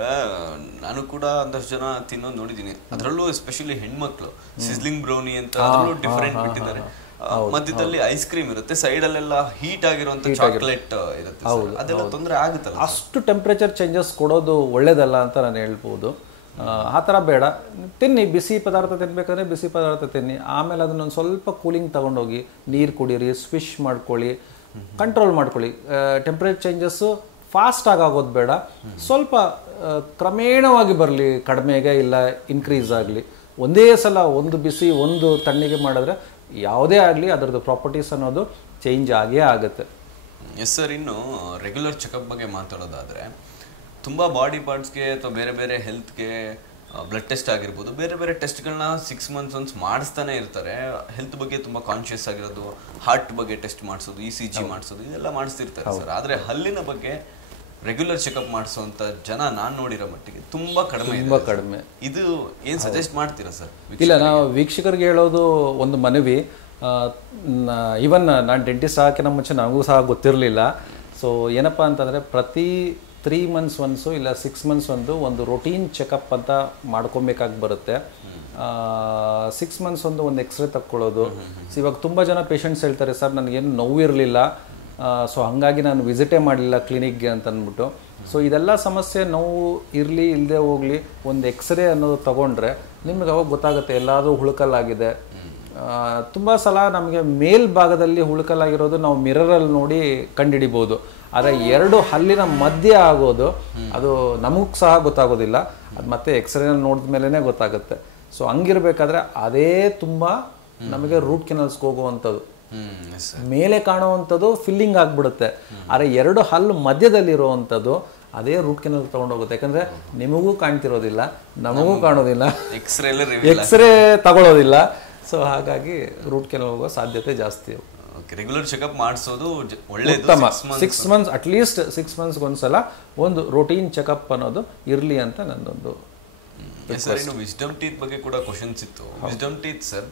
ನಾನು ಕೂಡ ಒಂದಷ್ಟು ಜನ ತಿನ್ನೋದು ನೋಡಿದ್ದೀನಿ, ಅದರಲ್ಲೂ ಎಸ್ಪೆಷಲಿ ಹೆಣ್ಮಕ್ಳು ಸಿಸ್ಲಿಂಗ್ ಬ್ರೌನಿ ಅಂತ ಅದರಲ್ಲೂ ಡಿಫರೆಂಟ್ ಬಿಟ್ಟಿದ್ದಾರೆ. ಮಧ್ಯದಲ್ಲಿ ಐಸ್ ಕ್ರೀಮ್ ಇರುತ್ತೆ, ಸೈಡ್ ಅಲ್ಲೆಲ್ಲ ಹೀಟ್ ಆಗಿರುವಂತ ಚಾಕ್ಲೇಟ್ ಇರುತ್ತೆ, ಅದೆಲ್ಲ ತೊಂದರೆ ಆಗುತ್ತಲ್ಲ. ಅಷ್ಟು ಟೆಂಪ್ರೇಚರ್ ಚೇಂಜಸ್ ಕೊಡೋದು ಒಳ್ಳೇದಲ್ಲ ಅಂತ ನಾನು ಹೇಳ್ಬೋದು. ಆ ಥರ ಬೇಡ, ತಿನ್ನಿ, ಬಿಸಿ ಪದಾರ್ಥ ತಿನ್ಬೇಕಂದ್ರೆ ಬಿಸಿ ಪದಾರ್ಥ ತಿನ್ನಿ, ಆಮೇಲೆ ಅದನ್ನೊಂದು ಸ್ವಲ್ಪ ಕೂಲಿಂಗ್ ತಗೊಂಡೋಗಿ ನೀರು ಕುಡೀರಿ, ಸ್ವಿಶ್ ಮಾಡ್ಕೊಳ್ಳಿ, ಕಂಟ್ರೋಲ್ ಮಾಡ್ಕೊಳ್ಳಿ. ಟೆಂಪ್ರೇಚರ್ ಚೇಂಜಸ್ಸು ಫಾಸ್ಟಾಗಿ ಆಗೋದು ಬೇಡ, ಸ್ವಲ್ಪ ಕ್ರಮೇಣವಾಗಿ ಬರಲಿ, ಕಡಿಮೆಗೆ ಇಲ್ಲ ಇನ್ಕ್ರೀಸ್ ಆಗಲಿ. ಒಂದೇ ಸಲ ಒಂದು ಬಿಸಿ ಒಂದು ತಣ್ಣಗೆ ಮಾಡಿದ್ರೆ ಯಾವುದೇ ಆಗಲಿ ಅದರದ್ದು ಪ್ರಾಪರ್ಟೀಸ್ ಅನ್ನೋದು ಚೇಂಜ್ ಆಗೇ ಆಗುತ್ತೆ. Yes sir. ಇನ್ನು ರೆಗ್ಯುಲರ್ ಚೆಕಪ್ ಬಗ್ಗೆ ಮಾತಾಡೋದಾದರೆ, ತುಂಬ ಬಾಡಿ ಪಾರ್ಟ್ಸ್ಗೆ ಅಥವಾ ಬೇರೆ ಬೇರೆ ಹೆಲ್ತ್ಗೆ ಬ್ಲಡ್ ಟೆಸ್ಟ್ ಆಗಿರ್ಬೋದು, ಬೇರೆ ಬೇರೆ ಟೆಸ್ಟ್ಗಳನ್ನ 6 months ಒನ್ಸ್ ಮಾಡಿಸ್ತಾನೆ ಇರ್ತಾರೆ. ಹೆಲ್ತ್ ಬಗ್ಗೆ ತುಂಬ ಕಾನ್ಷಿಯಸ್ ಆಗಿರೋದು, ಹಾರ್ಟ್ ಬಗ್ಗೆ ಟೆಸ್ಟ್ ಮಾಡಿಸೋದು, ECG ಮಾಡಿಸೋದು, ಇದೆಲ್ಲ ಮಾಡಿಸ್ತಿರ್ತಾರೆ ಸರ್. ಆದರೆ ಹಲ್ಲಿನ ಬಗ್ಗೆ ರೆಗ್ಯುಲರ್ ಚೆಕಪ್ ಮಾಡಿಸೋಂಥ ಜನ ನಾನು ನೋಡಿರೋ ಮಟ್ಟಿಗೆ ತುಂಬ ಕಡಿಮೆ. ಇದು ಏನು ಸಜೆಸ್ಟ್ ಮಾಡ್ತೀರಾ ಸರ್? ಇಲ್ಲ, ನಾವು ವೀಕ್ಷಕರಿಗೆ ಹೇಳೋದು ಒಂದು ಮನವಿ. ಈವನ್ ನಾನು ಡೆಂಟಿಸ್ಟ್ ಹಾಕಿನ ಮುಂಚೆ ನನಗೂ ಸಹ ಗೊತ್ತಿರಲಿಲ್ಲ. ಸೊ ಏನಪ್ಪ ಅಂತಂದರೆ, ಪ್ರತಿ 3 months ಒನ್ಸು ಇಲ್ಲ 6 months ಒಂದು ರೊಟೀನ್ ಚೆಕಪ್ ಅಂತ ಮಾಡ್ಕೊಬೇಕಾಗಿ ಬರುತ್ತೆ. 6 months ಒಂದು ಎಕ್ಸ್ರೇ ತಕ್ಕೊಳ್ಳೋದು. ಇವಾಗ ತುಂಬ ಜನ ಪೇಷಂಟ್ಸ್ ಹೇಳ್ತಾರೆ, ಸರ್ ನನಗೇನು ನೋವು ಇರಲಿಲ್ಲ, ಸೊ ಹಾಗಾಗಿ ನಾನು ವಿಸಿಟೇ ಮಾಡಲಿಲ್ಲ ಕ್ಲಿನಿಕ್ಗೆ ಅಂತ ಅಂದ್ಬಿಟ್ಟು. ಸೊ ಇದೆಲ್ಲ ಸಮಸ್ಯೆ, ನೋವು ಇರಲಿ ಇಲ್ಲದೆ ಹೋಗಲಿ, ಒಂದು ಎಕ್ಸ್ರೇ ಅನ್ನೋದು ತಗೊಂಡ್ರೆ ನಿಮಗೆ ಅವಾಗ ಗೊತ್ತಾಗುತ್ತೆ ಎಲ್ಲಾದರೂ ಹುಳುಕಲ್ಲಾಗಿದೆ. ತುಂಬ ಸಲ ನಮಗೆ ಮೇಲ್ಭಾಗದಲ್ಲಿ ಹುಳುಕಲ್ಲಾಗಿರೋದು ನಾವು ಮಿರರಲ್ಲಿ ನೋಡಿ ಕಂಡುಹಿಡಿಬೋದು. ಆದರೆ 2 ಹಲ್ಲಿನ ಮಧ್ಯೆ ಆಗೋದು ಅದು ನಮಗೂ ಸಹ ಗೊತ್ತಾಗೋದಿಲ್ಲ, ಅದು ಮತ್ತೆ ಎಕ್ಸ್ರೇನಲ್ಲಿ ನೋಡಿದ ಮೇಲೇ ಗೊತ್ತಾಗುತ್ತೆ. ಸೊ ಹಂಗಿರ್ಬೇಕಾದ್ರೆ ಅದೇ ತುಂಬ ನಮಗೆ ರೂಟ್ ಕೆನಾಲ್ಸ್ಗೆ ಹೋಗುವಂಥದ್ದು. ಮೇಲೆ ಕಾಣುವಂಥದ್ದು ಫಿಲ್ಲಿಂಗ್ ಆಗ್ಬಿಡುತ್ತೆ, ಆದರೆ 2 ಹಲ್ಲು ಮಧ್ಯದಲ್ಲಿರುವಂಥದ್ದು ಅದೇ ರೂಟ್ ಕೆನಾಲ್ ತಗೊಂಡೋಗುತ್ತೆ. ಯಾಕಂದ್ರೆ ನಿಮಗೂ ಕಾಣ್ತಿರೋದಿಲ್ಲ, ನಮಗೂ ಕಾಣೋದಿಲ್ಲ, ಎಕ್ಸ್ರೇ ತಗೊಳ್ಳೋದಿಲ್ಲ. ಸೊ ಹಾಗಾಗಿ ರೂಟ್ ಕೆನಾಲ್ ಹೋಗೋ ಸಾಧ್ಯತೆ ಜಾಸ್ತಿ. ರೆಗ್ಯುಲರ್ ಚೆಕಪ್ ಮಾಡಿಸೋದು ಒಳ್ಳೆಯದು. ಉತ್ತಮ. 6 ಮಂತ್ಸ್ ಅಟ್ಲೀಸ್ಟ್ 6 ಮಂತ್ಸ್ಗೆ ಒಂದ್ಸಲ ಒಂದು ರೂಟೀನ್ ಚೆಕಪ್ ಅನ್ನೋದು ಇರಲಿ ಅಂತ ನನ್ನೊಂದು. ಸರ್, ಇನ್ನು ವಿಸ್ಡಮ್ ಟೀತ್ ಬಗ್ಗೆ ಕೂಡ ಕ್ವಶನ್ಸ್ ಇತ್ತು. ವಿಸ್ಡಮ್ ಟೀತ್ ಸರ್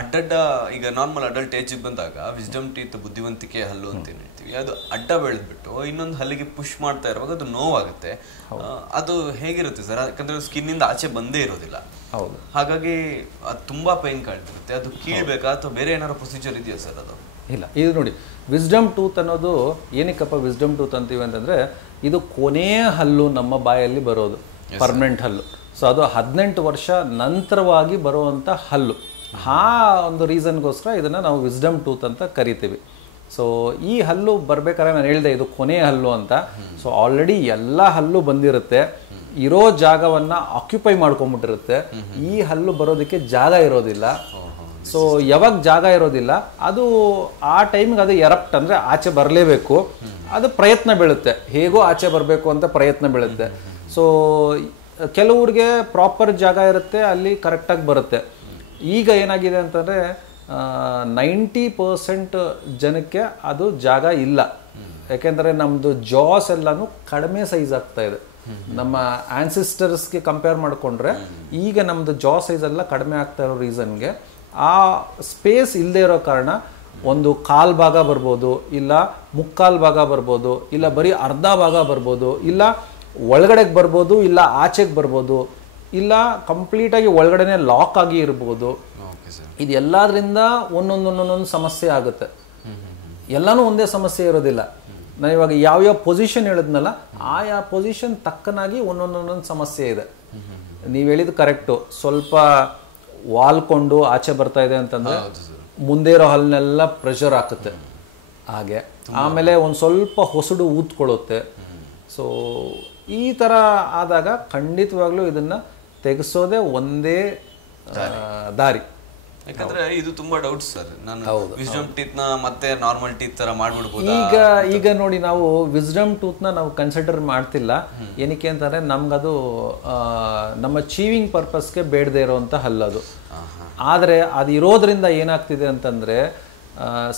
ಅಡ್ಡಡ್ಡ, ಈಗ ನಾರ್ಮಲ್ ಅಡಲ್ಟ್ ಏಜ್ ಬಂದಾಗ ವಿಸ್ಡಮ್ ಟೀತ್ ಬುದ್ಧಿವಂತಿಕೆ ಹಲ್ಲು ಅಂತ ಹೇಳ್ತೀವಿ, ಅದು ಅಡ್ಡ ಬೆಳೆದ್ಬಿಟ್ಟು ಇನ್ನೊಂದು ಹಲ್ಲಿಗೆ ಪುಷ್ ಮಾಡ್ತಾ ಇರುವಾಗ ಅದು ನೋವಾಗುತ್ತೆ. ಅದು ಹೇಗಿರುತ್ತೆ ಸರ್? ಯಾಕಂದ್ರೆ ಸ್ಕಿನ್ನಿಂದ ಆಚೆ ಬಂದೇ ಇರೋದಿಲ್ಲ. ಹೌದು. ಹಾಗಾಗಿ ಅದು ತುಂಬಾ ಪೈನ್ ಕಾಣ್ತಿರುತ್ತೆ. ಅದು ಕೀಳ್ಬೇಕಾ ಅಥವಾ ಬೇರೆ ಏನಾದ್ರು ಪ್ರೊಸೀಜರ್ ಇದೆಯಾ ಸರ್? ಅದು ಇಲ್ಲ. ಇದು ನೋಡಿ, ವಿಸ್ಡಮ್ ಟೂತ್ ಅನ್ನೋದು ಏನಕ್ಕಪ್ಪ ವಿಸ್ಡಮ್ ಟೂತ್ ಅಂತೀವಿ ಅಂತಂದ್ರೆ, ಇದು ಕೊನೆಯ ಹಲ್ಲು ನಮ್ಮ ಬಾಯಲ್ಲಿ ಬರೋದು, ಪರ್ಮನೆಂಟ್ ಹಲ್ಲು. ಸೊ ಅದು 18 ವರ್ಷ ನಂತರವಾಗಿ ಬರುವಂಥ ಹಲ್ಲು. ಆ ಒಂದು ರೀಸನ್ಗೋಸ್ಕರ ಇದನ್ನು ನಾವು ವಿಸ್ಡಮ್ ಟೂತ್ ಅಂತ ಕರಿತೀವಿ. ಸೊ ಈ ಹಲ್ಲು ಬರ್ಬೇಕಾದ್ರೆ ನಾನು ಹೇಳಿದೆ ಇದು ಕೊನೆಯ ಹಲ್ಲು ಅಂತ. ಸೊ ಆಲ್ರೆಡಿ ಎಲ್ಲ ಹಲ್ಲು ಬಂದಿರುತ್ತೆ, ಇರೋ ಜಾಗವನ್ನು ಆಕ್ಯುಪೈ ಮಾಡ್ಕೊಂಡ್ಬಿಟ್ಟಿರುತ್ತೆ. ಈ ಹಲ್ಲು ಬರೋದಕ್ಕೆ ಜಾಗ ಇರೋದಿಲ್ಲ. ಸೊ ಯಾವಾಗ ಜಾಗ ಇರೋದಿಲ್ಲ, ಅದು ಆ ಟೈಮ್ಗೆ ಅದು ಎರಪ್ಟ್ ಅಂದರೆ ಆಚೆ ಬರಲೇಬೇಕು. ಅದು ಪ್ರಯತ್ನ ಬೀಳುತ್ತೆ, ಹೇಗೋ ಆಚೆ ಬರಬೇಕು ಅಂತ ಪ್ರಯತ್ನ ಬೀಳುತ್ತೆ. ಸೊ ಕೆಲವ್ರಿಗೆ ಪ್ರಾಪರ್ ಜಾಗ ಇರುತ್ತೆ, ಅಲ್ಲಿ ಕರೆಕ್ಟಾಗಿ ಬರುತ್ತೆ. ಈಗ ಏನಾಗಿದೆ ಅಂತಂದರೆ 90% ಜನಕ್ಕೆ ಅದು ಜಾಗ ಇಲ್ಲ. ಯಾಕೆಂದರೆ ನಮ್ಮದು ಜಾಸ್ ಎಲ್ಲನೂ ಕಡಿಮೆ ಸೈಜ್ ಆಗ್ತಾ ಇದೆ. ನಮ್ಮ ಆನ್ಸಿಸ್ಟರ್ಸ್ಗೆ ಕಂಪೇರ್ ಮಾಡಿಕೊಂಡ್ರೆ ಈಗ ನಮ್ಮದು ಜಾ ಸೈಜ್ ಎಲ್ಲ ಕಡಿಮೆ ಆಗ್ತಾ ಇರೋ ರೀಸನ್ಗೆ ಆ ಸ್ಪೇಸ್ ಇಲ್ಲದೆ ಇರೋ ಕಾರಣ ಒಂದು ಕಾಲ್ ಭಾಗ ಬರ್ಬೋದು, ಇಲ್ಲ ಮುಕ್ಕಾಲು ಭಾಗ ಬರ್ಬೋದು, ಇಲ್ಲ ಬರೀ ಅರ್ಧ ಭಾಗ ಬರ್ಬೋದು, ಇಲ್ಲ ಒಳಗಡೆಗೆ ಬರ್ಬೋದು, ಇಲ್ಲ ಆಚೆಗೆ ಬರ್ಬೋದು, ಇಲ್ಲ ಕಂಪ್ಲೀಟಾಗಿ ಒಳಗಡೆನೆ ಲಾಕ್ ಆಗಿ ಇರ್ಬೋದು. ಇದೆಲ್ಲದರಿಂದ ಒಂದೊಂದು ಸಮಸ್ಯೆ ಆಗುತ್ತೆ. ಎಲ್ಲನೂ ಒಂದೇ ಸಮಸ್ಯೆ ಇರೋದಿಲ್ಲ. ನಾನು ಇವಾಗ ಯಾವ್ಯಾವ ಪೊಸಿಷನ್ ಹೇಳಿದ್ನಲ್ಲ, ಆಯಾ ಪೊಸಿಷನ್ ತಕ್ಕನಾಗಿ ಒಂದೊಂದೊಂದೊಂದು ಸಮಸ್ಯೆ ಇದೆ. ನೀವು ಹೇಳಿದ್ದು ಕರೆಕ್ಟು. ಸ್ವಲ್ಪ ವಾಲ್ಕೊಂಡು ಆಚೆ ಬರ್ತಾ ಇದೆ ಅಂತಂದ್ರೆ ಮುಂದೆ ಇರೋ ಹಲ್ನೆಲ್ಲ ಪ್ರೆಷರ್ ಹಾಕುತ್ತೆ ಹಾಗೆ. ಆಮೇಲೆ ಒಂದು ಸ್ವಲ್ಪ ಹೊಸಡು ಊದ್ಕೊಳ್ಳುತ್ತೆ. ಸೊ ಈ ಥರ ಆದಾಗ ಖಂಡಿತವಾಗ್ಲೂ ಇದನ್ನ ತೆಗೆಸೋದೇ ಒಂದೇ ದಾರಿ. ಯಾಕಂದ್ರೆ ಇದು ತುಂಬಾ ಡೌಟ್ಸ್ ಸರ್. ನಾನು ವಿಸ್ಡಮ್ ಟೀತ್ ನ ಮತ್ತೆ ನಾರ್ಮಲ್ ಟೀತ್ ತರ ಮಾಡ್ಬಿಡ್ಬೋದು. ಈಗ ನೋಡಿ, ನಾವು ವಿಸ್ಡಮ್ ಟೂತ್ ನ ನಾವು ಕನ್ಸಿಡರ್ ಮಾಡ್ತಿಲ್ಲ. ಏನಕ್ಕೆ ಅಂತಂದ್ರೆ ನಮ್ಗದು ನಮ್ಮ ಚೀವಿಂಗ್ ಪರ್ಪಸ್ಗೆ ಬೇಡದೆ ಇರೋಂಥ ಹಲ್ಲದು. ಆದರೆ ಅದು ಇರೋದ್ರಿಂದ ಏನಾಗ್ತಿದೆ ಅಂತಂದ್ರೆ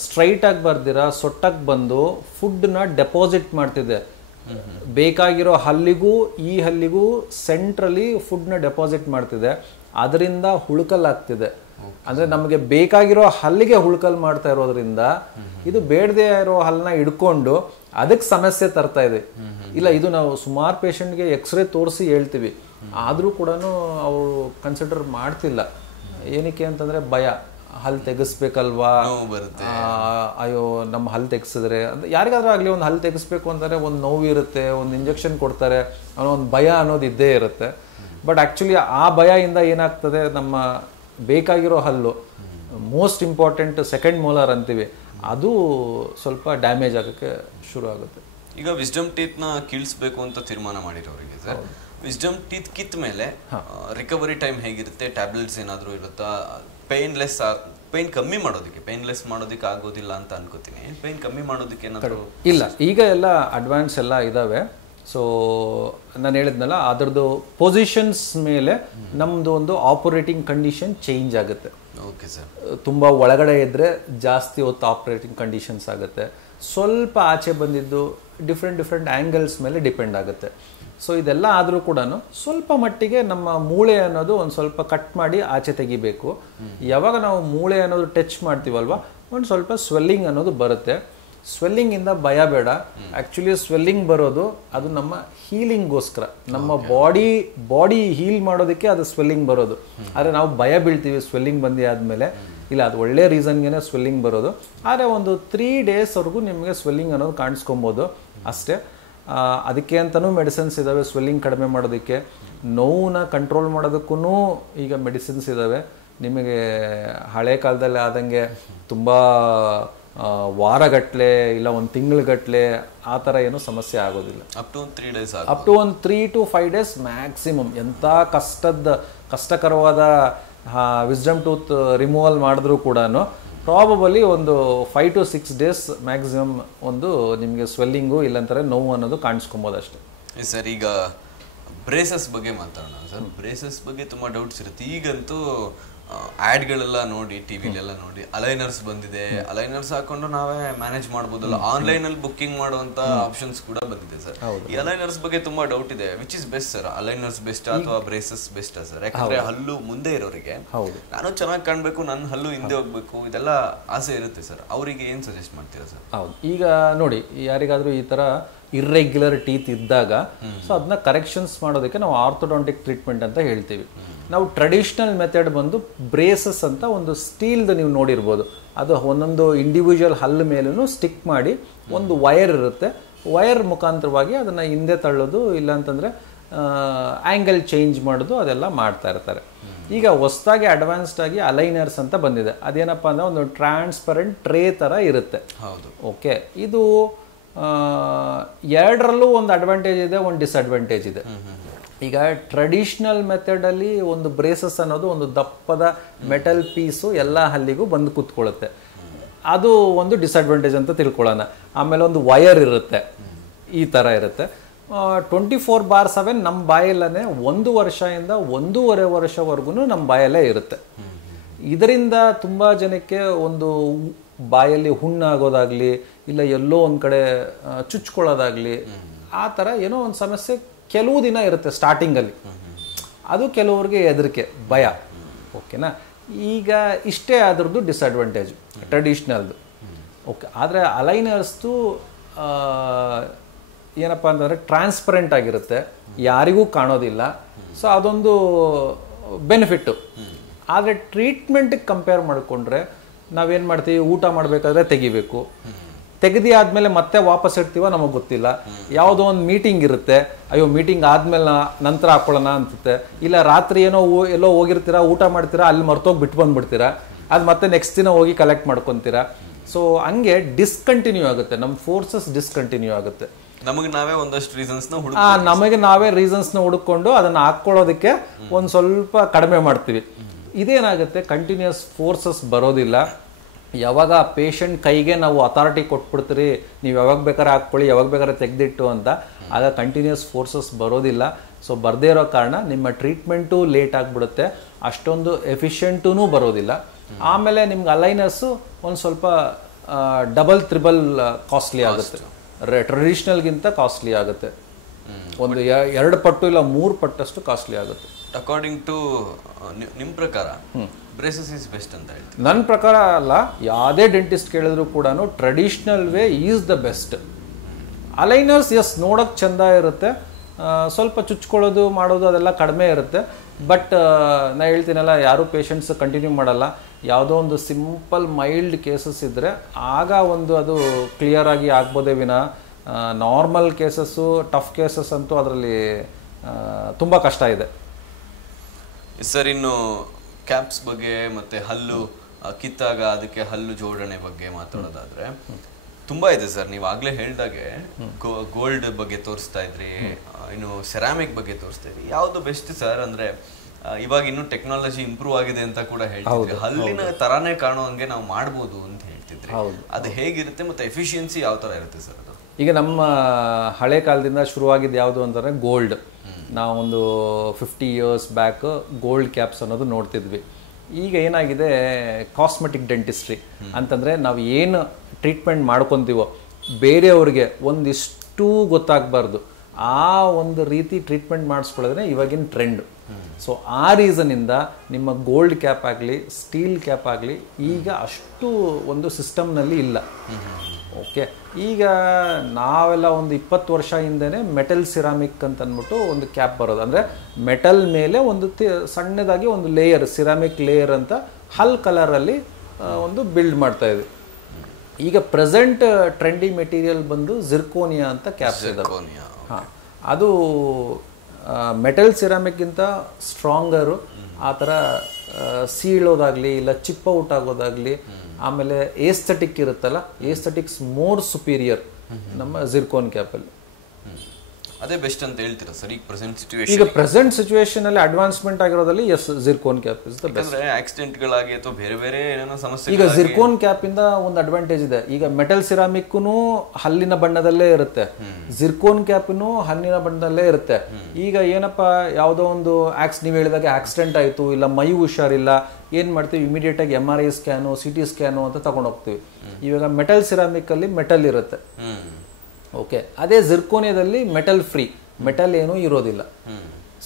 ಸ್ಟ್ರೈಟ್ ಆಗಿ ಬರ್ದಿರ ಸೊಟ್ಟಾಗಿ ಬಂದು ಫುಡ್ನ ಡೆಪಾಸಿಟ್ ಮಾಡ್ತಿದೆ. ಬೇಕಾಗಿರೋ ಹಲ್ಲಿಗೂ ಈ ಹಲ್ಲಿಗೂ ಸೆಂಟ್ರಲ್ಲಿ ಫುಡ್ನ ಡೆಪಾಸಿಟ್ ಮಾಡ್ತಿದೆ. ಅದರಿಂದ ಹುಳುಕಲ್ ಆಗ್ತಿದೆ. ಅಂದ್ರೆ ನಮಗೆ ಬೇಕಾಗಿರೋ ಹಲ್ಲಿಗೆ ಹುಳುಕಲ್ ಮಾಡ್ತಾ ಇರೋದ್ರಿಂದ ಇದು ಬೇಡದೇ ಇರೋ ಹಲ್ಲನ್ನ ಹಿಡ್ಕೊಂಡು ಅದಕ್ಕೆ ಸಮಸ್ಯೆ ತರ್ತಾ ಇದೆ. ಇಲ್ಲ, ಇದು ನಾವು ಸುಮಾರು ಪೇಷಂಟ್ಗೆ ಎಕ್ಸ್ರೇ ತೋರಿಸಿ ಹೇಳ್ತೀವಿ, ಆದರೂ ಕೂಡ ಅವರು ಕನ್ಸಿಡರ್ ಮಾಡ್ತಿಲ್ಲ. ಏನಕ್ಕೆ ಅಂತಂದ್ರೆ ಭಯ, ಹಲ್ಲು ತೆಗೆಸ್ಬೇಕಲ್ವಾ, ಅಯ್ಯೋ ನಮ್ಮ ಹಲ್ಲು ತೆಗೆಸಿದ್ರೆ ಅಂದ್ರೆ ಯಾರಿಗಾದ್ರೂ ಆಗಲಿ ಒಂದು ಹಲ್ಲು ತೆಗೆಸ್ಬೇಕು ಅಂತಂದ್ರೆ ಒಂದು ನೋವು ಇರುತ್ತೆ, ಒಂದು ಇಂಜೆಕ್ಷನ್ ಕೊಡ್ತಾರೆ ಅನ್ನೋ ಒಂದು ಭಯ ಅನ್ನೋದು ಇದ್ದೇ ಇರುತ್ತೆ. ಬಟ್ ಆ್ಯಕ್ಚುಲಿ ಆ ಭಯದಿಂದ ಏನಾಗ್ತದೆ, ನಮ್ಮ ಬೇಕಾಗಿರೋ ಹಲ್ಲು ಮೋಸ್ಟ್ ಇಂಪಾರ್ಟೆಂಟ್ ಸೆಕೆಂಡ್ ಮೋಲಾರ್ ಅಂತೀವಿ, ಅದು ಸ್ವಲ್ಪ ಡ್ಯಾಮೇಜ್ ಆಗೋಕ್ಕೆ ಶುರು ಆಗುತ್ತೆ. ಈಗ ವಿಸ್ಡಮ್ ಟೀತ್ ನ ಕೀಳಿಸ್ಬೇಕು ಅಂತ ತೀರ್ಮಾನ ಮಾಡಿರೋರಿಗೆ ಸರ್, ವಿಸ್ಡಮ್ ಟೀತ್ ಕಿತ್ತ ಮೇಲೆ ರಿಕವರಿ ಟೈಮ್ ಹೇಗಿರುತ್ತೆ? ಟ್ಯಾಬ್ಲೆಟ್ಸ್ ಏನಾದರೂ ಇರುತ್ತಾ? ಪೈನ್ ಕಮ್ಮಿ ಮಾಡೋದಕ್ಕೆ, ಪೈನ್ಲೆಸ್ ಮಾಡೋದಕ್ಕೆ ಆಗೋದಿಲ್ಲ ಅಂತ ಅನ್ಕೋತೀನಿ. ಪೈನ್ ಕಮ್ಮಿ ಮಾಡೋದಕ್ಕೆ ಏನಾದರೂ ಇಲ್ಲ, ಈಗ ಎಲ್ಲ ಅಡ್ವಾನ್ಸ್ ಎಲ್ಲ ಇದಾವೆ. ಸೊ ನಾನು ಹೇಳಿದ್ನಲ್ಲ, ಅದರದ್ದು ಪೊಸಿಷನ್ಸ್ ಮೇಲೆ ನಮ್ಮದು ಒಂದು ಆಪರೇಟಿಂಗ್ ಕಂಡೀಷನ್ ಚೇಂಜ್ ಆಗುತ್ತೆ. Okay sir. ತುಂಬ ಒಳಗಡೆ ಇದ್ದರೆ ಜಾಸ್ತಿ ಹೊತ್ತು ಆಪರೇಟಿಂಗ್ ಕಂಡೀಷನ್ಸ್ ಆಗುತ್ತೆ. ಸ್ವಲ್ಪ ಆಚೆ ಬಂದಿದ್ದು ಡಿಫ್ರೆಂಟ್ ಆ್ಯಂಗಲ್ಸ್ ಮೇಲೆ ಡಿಪೆಂಡ್ ಆಗುತ್ತೆ. ಸೊ ಇದೆಲ್ಲ ಆದರೂ ಕೂಡ ಸ್ವಲ್ಪ ಮಟ್ಟಿಗೆ ನಮ್ಮ ಮೂಳೆ ಅನ್ನೋದು ಒಂದು ಸ್ವಲ್ಪ ಕಟ್ ಮಾಡಿ ಆಚೆ ತೆಗಿಬೇಕು. ಯಾವಾಗ ನಾವು ಮೂಳೆ ಅನ್ನೋದು ಟಚ್ ಮಾಡ್ತೀವಲ್ವ, ಒಂದು ಸ್ವಲ್ಪ ಸ್ವೆಲ್ಲಿಂಗ್ ಅನ್ನೋದು ಬರುತ್ತೆ. ಸ್ವೆಲ್ಲಿಂಗಿಂದ ಭಯ ಬೇಡ. ಆ್ಯಕ್ಚುಲಿ ಸ್ವೆಲ್ಲಿಂಗ್ ಬರೋದು ಅದು ನಮ್ಮ ಹೀಲಿಂಗ್ಗೋಸ್ಕರ, ನಮ್ಮ ಬಾಡಿ ಹೀಲ್ ಮಾಡೋದಕ್ಕೆ ಅದು ಸ್ವೆಲ್ಲಿಂಗ್ ಬರೋದು. ಆದರೆ ನಾವು ಭಯ ಬೀಳ್ತೀವಿ ಸ್ವೆಲ್ಲಿಂಗ್ ಬಂದು ಆದಮೇಲೆ. ಇಲ್ಲ, ಅದು ಒಳ್ಳೆ ರೀಸನ್ಗೆ ಸ್ವೆಲ್ಲಿಂಗ್ ಬರೋದು. ಆದರೆ ಒಂದು 3 ಡೇಸ್ವರೆಗೂ ನಿಮಗೆ ಸ್ವೆಲ್ಲಿಂಗ್ ಅನ್ನೋದು ಕಾಣಿಸ್ಕೊಬೋದು ಅಷ್ಟೇ. ಅದಕ್ಕೆ ಅಂತಲೂ ಮೆಡಿಸಿನ್ಸ್ ಇದ್ದಾವೆ ಸ್ವೆಲ್ಲಿಂಗ್ ಕಡಿಮೆ ಮಾಡೋದಕ್ಕೆ. ನೋವನ್ನ ಕಂಟ್ರೋಲ್ ಮಾಡೋದಕ್ಕೂ ಈಗ ಮೆಡಿಸಿನ್ಸ್ ಇದ್ದಾವೆ. ನಿಮಗೆ ಹಳೆ ಕಾಲದಲ್ಲಿ ಆದಂಗೆ ತುಂಬ ವಾರಗಟ್ಟಲೆ ಇಲ್ಲ ಒಂದು ತಿಂಗಳಗಟ್ಟಲೆ ಆ ಥರ ಏನೂ ಸಮಸ್ಯೆ ಆಗೋದಿಲ್ಲ. Up to 3 days, up to ಒಂದು 3 to 5 ಡೇಸ್ ಮ್ಯಾಕ್ಸಿಮಮ್. ಎಂಥ ಕಷ್ಟಕರವಾದ ವಿಸ್ಡಮ್ ಟೂತ್ ರಿಮೂವಲ್ ಮಾಡಿದ್ರೂ ಕೂಡ ಪ್ರಾಬಬಲಿ ಒಂದು 5 to 6 days ಮ್ಯಾಕ್ಸಿಮಮ್ ಒಂದು ನಿಮಗೆ ಸ್ವೆಲ್ಲಿಂಗು ಇಲ್ಲಂತಾರೆ ನೋವು ಅನ್ನೋದು ಕಾಣಿಸ್ಕೊಬೋದು ಅಷ್ಟೇ. ಸರ್ ಈಗ ಬ್ರೇಸಸ್ ಬಗ್ಗೆ ಮಾತಾಡೋಣ ಸರ್. ಬ್ರೇಸಸ್ ಬಗ್ಗೆ ತುಂಬ ಡೌಟ್ಸ್ ಇರುತ್ತೆ. ಈಗಂತೂ ಆ್ಯಡ್ಗಳೆಲ್ಲ ನೋಡಿ ಟಿವಿಲೆಲ್ಲ ನೋಡಿ ಅಲೈನರ್ಸ್ ಬಂದಿದೆ, ಅಲೈನರ್ಸ್ ಹಾಕೊಂಡು ನಾವೇ ಮ್ಯಾನೇಜ್ ಮಾಡ್ಬೋದಲ್ಲ, ಆನ್ಲೈನಲ್ಲಿ ಬುಕ್ಕಿಂಗ್ ಮಾಡುವಂತ ಆಪ್ಷನ್ಸ್ ಕೂಡ ಬಂದಿದೆ ಸರ್. ಈ ಅಲೈನರ್ಸ್ ಬಗ್ಗೆ ತುಂಬಾ ಡೌಟ್ ಇದೆ. Which is best sir? Aligners best ಅಥವಾ ಬ್ರೇಸಸ್ ಬೆಸ್ಟ್ ಸರ್? ಯಾಕಂದ್ರೆ ಹಲ್ಲು ಮುಂದೆ ಇರೋರಿಗೆ ನಾನು ಚೆನ್ನಾಗಿ ಕಾಣಬೇಕು, ನನ್ನ ಹಲ್ಲು ಹಿಂದೆ ಹೋಗ್ಬೇಕು, ಇದೆಲ್ಲ ಆಸೆ ಇರುತ್ತೆ ಸರ್. ಅವರಿಗೆ ಏನ್ ಸಜೆಸ್ಟ್ ಮಾಡ್ತೀರಾ ಸರ್? ಹೌದು, ಈಗ ನೋಡಿ ಯಾರಿಗಾದ್ರೂ ಈ ತರ ಇರ್ರೆಗ್ಯುಲರ್ ಟೀತ್ ಇದ್ದಾಗ ಸೊ ಅದನ್ನ ಕರೆಕ್ಷನ್ಸ್ ಮಾಡೋದಕ್ಕೆ ನಾವು ಆರ್ಥೋಡಾಂಟಿಕ್ ಟ್ರೀಟ್ಮೆಂಟ್ ಅಂತ ಹೇಳ್ತೀವಿ. ನಾವು ಟ್ರೆಡಿಷನಲ್ ಮೆಥಡ್ ಬಂದು ಬ್ರೇಸಸ್ ಅಂತ ಒಂದು ಸ್ಟೀಲ್ದು ನೀವು ನೋಡಿರ್ಬೋದು, ಅದು ಒಂದೊಂದು ಇಂಡಿವಿಜುವಲ್ ಹಲ್ಲು ಮೇಲೂ ಸ್ಟಿಕ್ ಮಾಡಿ ಒಂದು ವೈರ್ ಇರುತ್ತೆ, ವೈರ್ ಮುಖಾಂತರವಾಗಿ ಅದನ್ನು ಹಿಂದೆ ತಳ್ಳೋದು, ಇಲ್ಲಾಂತಂದರೆ ಆ್ಯಂಗಲ್ ಚೇಂಜ್ ಮಾಡೋದು, ಅದೆಲ್ಲ ಮಾಡ್ತಾ ಇರ್ತಾರೆ. ಈಗ ಹೊಸದಾಗಿ ಅಡ್ವಾನ್ಸ್ಡ್ ಆಗಿ ಅಲೈನರ್ಸ್ ಅಂತ ಬಂದಿದೆ. ಅದೇನಪ್ಪ ಅಂದರೆ ಒಂದು ಟ್ರಾನ್ಸ್ಪರೆಂಟ್ ಟ್ರೇ ಥರ ಇರುತ್ತೆ. ಹೌದು, ಓಕೆ. ಇದು ಎರಡರಲ್ಲೂ ಒಂದು ಅಡ್ವಾಂಟೇಜ್ ಇದೆ, ಒಂದು ಡಿಸ್ಅಡ್ವಾಂಟೇಜ್ ಇದೆ. ಈಗ ಟ್ರೆಡಿಷನಲ್ ಮೆಥಡಲ್ಲಿ ಒಂದು ಬ್ರೇಸಸ್ ಅನ್ನೋದು ಒಂದು ದಪ್ಪದ ಮೆಟಲ್ ಪೀಸು ಎಲ್ಲ ಹಲ್ಲಿಗೂ ಬಂದು ಕೂತ್ಕೊಳ್ಳುತ್ತೆ, ಅದು ಒಂದು ಡಿಸ್ಅಡ್ವಾಂಟೇಜ್ ಅಂತ ತಿಳ್ಕೊಳ್ಳೋಣ. ಆಮೇಲೆ ಒಂದು ವಯರ್ ಇರುತ್ತೆ, ಈ ಥರ ಇರುತ್ತೆ. 24/7 ನಮ್ಮ ಬಾಯಲ್ಲೇ 1 ವರ್ಷದಿಂದ 1.5 ವರ್ಷವರೆಗೂ ನಮ್ಮ ಬಾಯಲ್ಲೇ ಇರುತ್ತೆ. ಇದರಿಂದ ತುಂಬ ಜನಕ್ಕೆ ಒಂದು ಬಾಯಲ್ಲಿ ಹುಣ್ಣಾಗೋದಾಗ್ಲಿ, ಇಲ್ಲ ಎಲ್ಲೋ ಒಂದು ಕಡೆ ಚುಚ್ಕೊಳ್ಳೋದಾಗ್ಲಿ, ಆ ಥರ ಏನೋ ಒಂದು ಸಮಸ್ಯೆ ಕೆಲವು ದಿನ ಇರುತ್ತೆ ಸ್ಟಾರ್ಟಿಂಗಲ್ಲಿ. ಅದು ಕೆಲವ್ರಿಗೆ ಹೆದರಿಕೆ, ಭಯ. ಓಕೆನಾ? ಈಗ ಇಷ್ಟೇ ಅದರದ್ದು ಡಿಸ್ಅಡ್ವಾಂಟೇಜ್ ಟ್ರೆಡಿಷ್ನಲ್ದು. ಓಕೆ. ಆದರೆ ಅಲೈನರ್ಸ್ದು ಏನಪ್ಪ ಅಂತಂದರೆ ಟ್ರಾನ್ಸ್ಪರೆಂಟ್ ಆಗಿರುತ್ತೆ, ಯಾರಿಗೂ ಕಾಣೋದಿಲ್ಲ. ಸೊ ಅದೊಂದು ಬೆನಿಫಿಟ್ಟು. ಆದರೆ ಟ್ರೀಟ್ಮೆಂಟಿಗೆ ಕಂಪೇರ್ ಮಾಡಿಕೊಂಡ್ರೆ ನಾವೇನು ಮಾಡ್ತೀವಿ, ಊಟ ಮಾಡಬೇಕಾದ್ರೆ ತೆಗಿಬೇಕು, ತೆಗೆದಿ ಆದಮೇಲೆ ಮತ್ತೆ ವಾಪಸ್ ಇಡ್ತೀವ ನಮಗೆ ಗೊತ್ತಿಲ್ಲ. ಯಾವುದೋ ಒಂದು ಮೀಟಿಂಗ್ ಇರುತ್ತೆ, ಅಯ್ಯೋ ಮೀಟಿಂಗ್ ಆದಮೇಲೆ ನಂತರ ಹಾಕ್ಕೊಳ್ಳೋಣ ಅನ್ಸುತ್ತೆ. ಇಲ್ಲ ರಾತ್ರಿ ಏನೋ ಎಲ್ಲೋ ಹೋಗಿರ್ತೀರಾ, ಊಟ ಮಾಡ್ತೀರಾ, ಅಲ್ಲಿ ಮರ್ತೋಗಿ ಬಿಟ್ಟು ಬಂದುಬಿಡ್ತೀರಾ, ಅದು ಮತ್ತೆ ನೆಕ್ಸ್ಟ್ ದಿನ ಹೋಗಿ ಕಲೆಕ್ಟ್ ಮಾಡ್ಕೊತೀರಾ. ಸೊ ಹಂಗೆ ಡಿಸ್ಕಂಟಿನ್ಯೂ ಆಗುತ್ತೆ, ನಮ್ಮ ಫೋರ್ಸಸ್ ಡಿಸ್ಕಂಟಿನ್ಯೂ ಆಗುತ್ತೆ. ನಮಗೆ ನಾವೇ ಒಂದಷ್ಟು ರೀಸನ್ಸ್ನ ಹುಡುಕೊಂಡು ಅದನ್ನು ಹಾಕ್ಕೊಳ್ಳೋದಕ್ಕೆ ಒಂದು ಸ್ವಲ್ಪ ಕಡಿಮೆ ಮಾಡ್ತೀವಿ. ಇದೇನಾಗುತ್ತೆ, ಕಂಟಿನ್ಯೂಸ್ ಫೋರ್ಸಸ್ ಬರೋದಿಲ್ಲ. ಯಾವಾಗ ಪೇಷಂಟ್ ಕೈಗೆ ನಾವು ಅಥಾರಿಟಿ ಕೊಟ್ಬಿಡ್ತೀರಿ, ನೀವು ಯಾವಾಗ ಬೇಕಾದ್ರೆ ಹಾಕ್ಕೊಳ್ಳಿ, ಯಾವಾಗ ಬೇಕಾದ್ರೆ ತೆಗೆದಿಟ್ಟು ಅಂತ, ಆಗ ಕಂಟಿನ್ಯೂಸ್ ಫೋರ್ಸಸ್ ಬರೋದಿಲ್ಲ. ಸೊ ಬರದೇ ಇರೋ ಕಾರಣ ನಿಮ್ಮ ಟ್ರೀಟ್ಮೆಂಟು ಲೇಟ್ ಆಗಿಬಿಡುತ್ತೆ, ಅಷ್ಟೊಂದು ಎಫಿಷಿಯೆಂಟೂ ಬರೋದಿಲ್ಲ. ಆಮೇಲೆ ನಿಮ್ಗೆ ಅಲೈನರ್ಸು ಒಂದು ಸ್ವಲ್ಪ ಡಬಲ್ ತ್ರಿಬಲ್ ಕಾಸ್ಟ್ಲಿ ಆಗುತ್ತೆ, ಟ್ರೆಡಿಷ್ನಲ್ಗಿಂತ ಕಾಸ್ಟ್ಲಿ ಆಗುತ್ತೆ. ಒಂದು 2 ಪಟ್ಟು ಇಲ್ಲ 3 ಪಟ್ಟಷ್ಟು ಕಾಸ್ಟ್ಲಿ ಆಗುತ್ತೆ. ಅಕಾರ್ಡಿಂಗ್ ಟು ನಿಮ್ಮ ಪ್ರಕಾರ ಬ್ರೇಸಸ್ ಇಸ್ ಬೆಸ್ಟ್ ಅಂತ ಹೇಳ್ತೀವಿ? ನನ್ನ ಪ್ರಕಾರ ಅಲ್ಲ, ಯಾವುದೇ ಡೆಂಟಿಸ್ಟ್ ಕೇಳಿದ್ರು ಕೂಡ traditional way is the best. Aligners ಎಸ್ ನೋಡೋಕ್ಕೆ ಚೆಂದ ಇರುತ್ತೆ, ಸ್ವಲ್ಪ ಚುಚ್ಕೊಳ್ಳೋದು ಮಾಡೋದು ಅದೆಲ್ಲ ಕಡಿಮೆ ಇರುತ್ತೆ. ಬಟ್ ನಾ ಹೇಳ್ತೀನಲ್ಲ, ಯಾರೂ ಪೇಷಂಟ್ಸ್ ಕಂಟಿನ್ಯೂ ಮಾಡಲ್ಲ. ಯಾವುದೋ ಒಂದು ಸಿಂಪಲ್ ಮೈಲ್ಡ್ ಕೇಸಸ್ ಇದ್ದರೆ ಆಗ ಒಂದು ಅದು ಕ್ಲಿಯರಾಗಿ ಆಗ್ಬೋದೇ ವಿನ ನಾರ್ಮಲ್ ಕೇಸಸ್ಸು, ಟಫ್ ಕೇಸಸ್ ಅಂತೂ ಅದರಲ್ಲಿ ತುಂಬ ಕಷ್ಟ ಇದೆ. ಸರ್, ಇನ್ನು ಕ್ಯಾಪ್ಸ್ ಬಗ್ಗೆ ಮತ್ತೆ ಹಲ್ಲು ಕಿತ್ತಾಗ ಅದಕ್ಕೆ ಹಲ್ಲು ಜೋಡಣೆ ಬಗ್ಗೆ ಮಾತಾಡೋದಾದ್ರೆ ತುಂಬಾ ಇದೆ ಸರ್. ನೀವು ಆಗ್ಲೇ ಹೇಳ್ದಾಗೆ ಗೋಲ್ಡ್ ಬಗ್ಗೆ ತೋರಿಸ್ತಾ ಇದ್ರಿ, ಇನ್ನು ಸೆರಾಮಿಕ್ ಬಗ್ಗೆ ತೋರಿಸ್ತಾ ಇದ್ರಿ. ಯಾವ್ದು ಬೆಸ್ಟ್ ಸರ್? ಅಂದ್ರೆ ಇವಾಗ ಇನ್ನು ಟೆಕ್ನಾಲಜಿ ಇಂಪ್ರೂವ್ ಆಗಿದೆ ಅಂತ ಕೂಡ ಹೇಳ್ತಿದ್ರಿ, ಹಲ್ಲಿನ ತರಾನೇ ಕಾಣೋ ಹಂಗೆ ನಾವು ಮಾಡ್ಬೋದು ಅಂತ ಹೇಳ್ತಿದ್ರಿ. ಅದು ಹೇಗಿರುತ್ತೆ ಮತ್ತೆ ಎಫಿಷಿಯನ್ಸಿ ಯಾವ ತರ ಇರುತ್ತೆ ಸರ್ ಅದು? ಈಗ ನಮ್ಮ ಹಳೆ ಕಾಲದಿಂದ ಶುರುವಾಗಿದ್ದು ಯಾವುದು ಅಂತಂದರೆ ಗೋಲ್ಡ್. ನಾವೊಂದು 50 years ಬ್ಯಾಕ್ ಗೋಲ್ಡ್ ಕ್ಯಾಪ್ಸ್ ಅನ್ನೋದು ನೋಡ್ತಿದ್ವಿ. ಈಗ ಏನಾಗಿದೆ, ಕಾಸ್ಮೆಟಿಕ್ ಡೆಂಟಿಸ್ಟ್ರಿ ಅಂತಂದರೆ ನಾವು ಏನು ಟ್ರೀಟ್ಮೆಂಟ್ ಮಾಡ್ಕೊತೀವೋ ಬೇರೆಯವ್ರಿಗೆ ಒಂದಿಷ್ಟು ಗೊತ್ತಾಗಬಾರ್ದು, ಆ ಒಂದು ರೀತಿ ಟ್ರೀಟ್ಮೆಂಟ್ ಮಾಡಿಸ್ಕೊಳ್ಳೋದ್ರೆ ಇವಾಗಿನ ಟ್ರೆಂಡು. ಸೊ ಆ ರೀಸನಿಂದ ನಿಮ್ಮ ಗೋಲ್ಡ್ ಕ್ಯಾಪ್ ಆಗಲಿ ಸ್ಟೀಲ್ ಕ್ಯಾಪ್ ಆಗಲಿ ಈಗ ಅಷ್ಟು ಒಂದು ಸಿಸ್ಟಮ್ನಲ್ಲಿ ಇಲ್ಲ. ಓಕೆ. ಈಗ ನಾವೆಲ್ಲ ಒಂದು 20 ವರ್ಷ ಹಿಂದೆನೇ ಮೆಟಲ್ ಸಿರಾಮಿಕ್ ಅಂತ ಅಂದ್ಬಿಟ್ಟು ಒಂದು ಕ್ಯಾಪ್ ಬರೋದು, ಅಂದರೆ ಮೆಟಲ್ ಮೇಲೆ ಒಂದು ಸಣ್ಣದಾಗಿ ಒಂದು ಲೇಯರ್, ಸಿರಾಮಿಕ್ ಲೇಯರ್ ಅಂತ ಹಲ್ ಕಲರಲ್ಲಿ ಒಂದು ಬಿಲ್ಡ್ ಮಾಡ್ತಾ ಇದ್ವಿ. ಈಗ ಪ್ರೆಸೆಂಟ್ ಟ್ರೆಂಡಿ ಮೆಟೀರಿಯಲ್ ಬಂದು ಜಿರ್ಕೋನಿಯಾ ಅಂತ ಕ್ಯಾಪ್ಸ್ ಇದಾವೆ. ಹಾಂ, ಅದು ಮೆಟಲ್ ಸಿರಾಮಿಕ್ಗಿಂತ ಸ್ಟ್ರಾಂಗರು, ಆ ಥರ ಸೀಳೋದಾಗಲಿ ಇಲ್ಲ ಚಿಪ್ ಔಟ್ ಆಗೋದಾಗಲಿ, ಆಮೇಲೆ ಏಸ್ಥೆಟಿಕ್ ಇರುತ್ತಲ್ಲ, ಏಸ್ಥೆಟಿಕ್ಸ್ ಮೋರ್ ಸುಪೀರಿಯರ್ ನಮ್ಮ ಜಿರ್ಕೋನ್ ಕ್ಯಾಪಲ್ಲಿ. ಅದೇ ಬೆಸ್ಟ್ ಅಂತ ಹೇಳ್ತೀರಾ ಸರ್ ಈಗ ಪ್ರೆಸೆಂಟ್ ಸಿಚುವೇಶನ್? ಈಗ ಪ್ರೆಸೆಂಟ್ ಸಿಚುವೇಶನ್ ಅಲ್ಲಿ ಅಡ್ವಾನ್ಸ್ಮೆಂಟ್ ಆಗಿರೋದ್ರಲ್ಲಿ yes zircon cap is the best. Accident ಗಳಾಗಿ ಅಥವಾ ಬೇರೆ ಬೇರೆ ಏನೋ ಸಮಸ್ಯೆ. ಈಗ ಜಿರ್ಕೋನ್ ಕ್ಯಾಪ್ ಇಂದ ಒಂದು ಅಡ್ವಾಂಟೇಜ್ ಇದೆ. ಈಗ ಮೆಟಲ್ ಸಿರಾಮಿಕ್ನು ಹಲ್ಲಿನ ಬಣ್ಣದಲ್ಲೇ ಇರುತ್ತೆ, ಜಿರ್ಕೋನ್ ಕ್ಯಾಪ್ನು ಹಲ್ಲಿನ ಬಣ್ಣದಲ್ಲೇ ಇರುತ್ತೆ. ಈಗ ಏನಪ್ಪಾ ಯಾವುದೋ ಒಂದು ನೀವು ಹೇಳಿದಾಗ ಆಕ್ಸಿಡೆಂಟ್ ಆಯ್ತು, ಇಲ್ಲ ಮೈ ಹುಷಾರಿಲ್ಲ, ಏನ್ ಮಾಡ್ತೀವಿ ಇಮಿಡಿಯೇಟ್ ಆಗಿ MRI ಸ್ಕ್ಯಾನು, CT ಸ್ಕ್ಯಾನು ಅಂತ ತಗೊಂಡು ಹೋಗ್ತೀವಿ. ಇವಾಗ ಮೆಟಲ್ ಸಿರಾಮಿಕ್ ಅಲ್ಲಿ ಮೆಟಲ್ ಇರುತ್ತೆ, ಓಕೆ. ಅದೇ ಜಿರ್ಕೋನಿಯಾದಲ್ಲಿ ಮೆಟಲ್ ಫ್ರೀ, ಮೆಟಲ್ ಏನೂ ಇರೋದಿಲ್ಲ.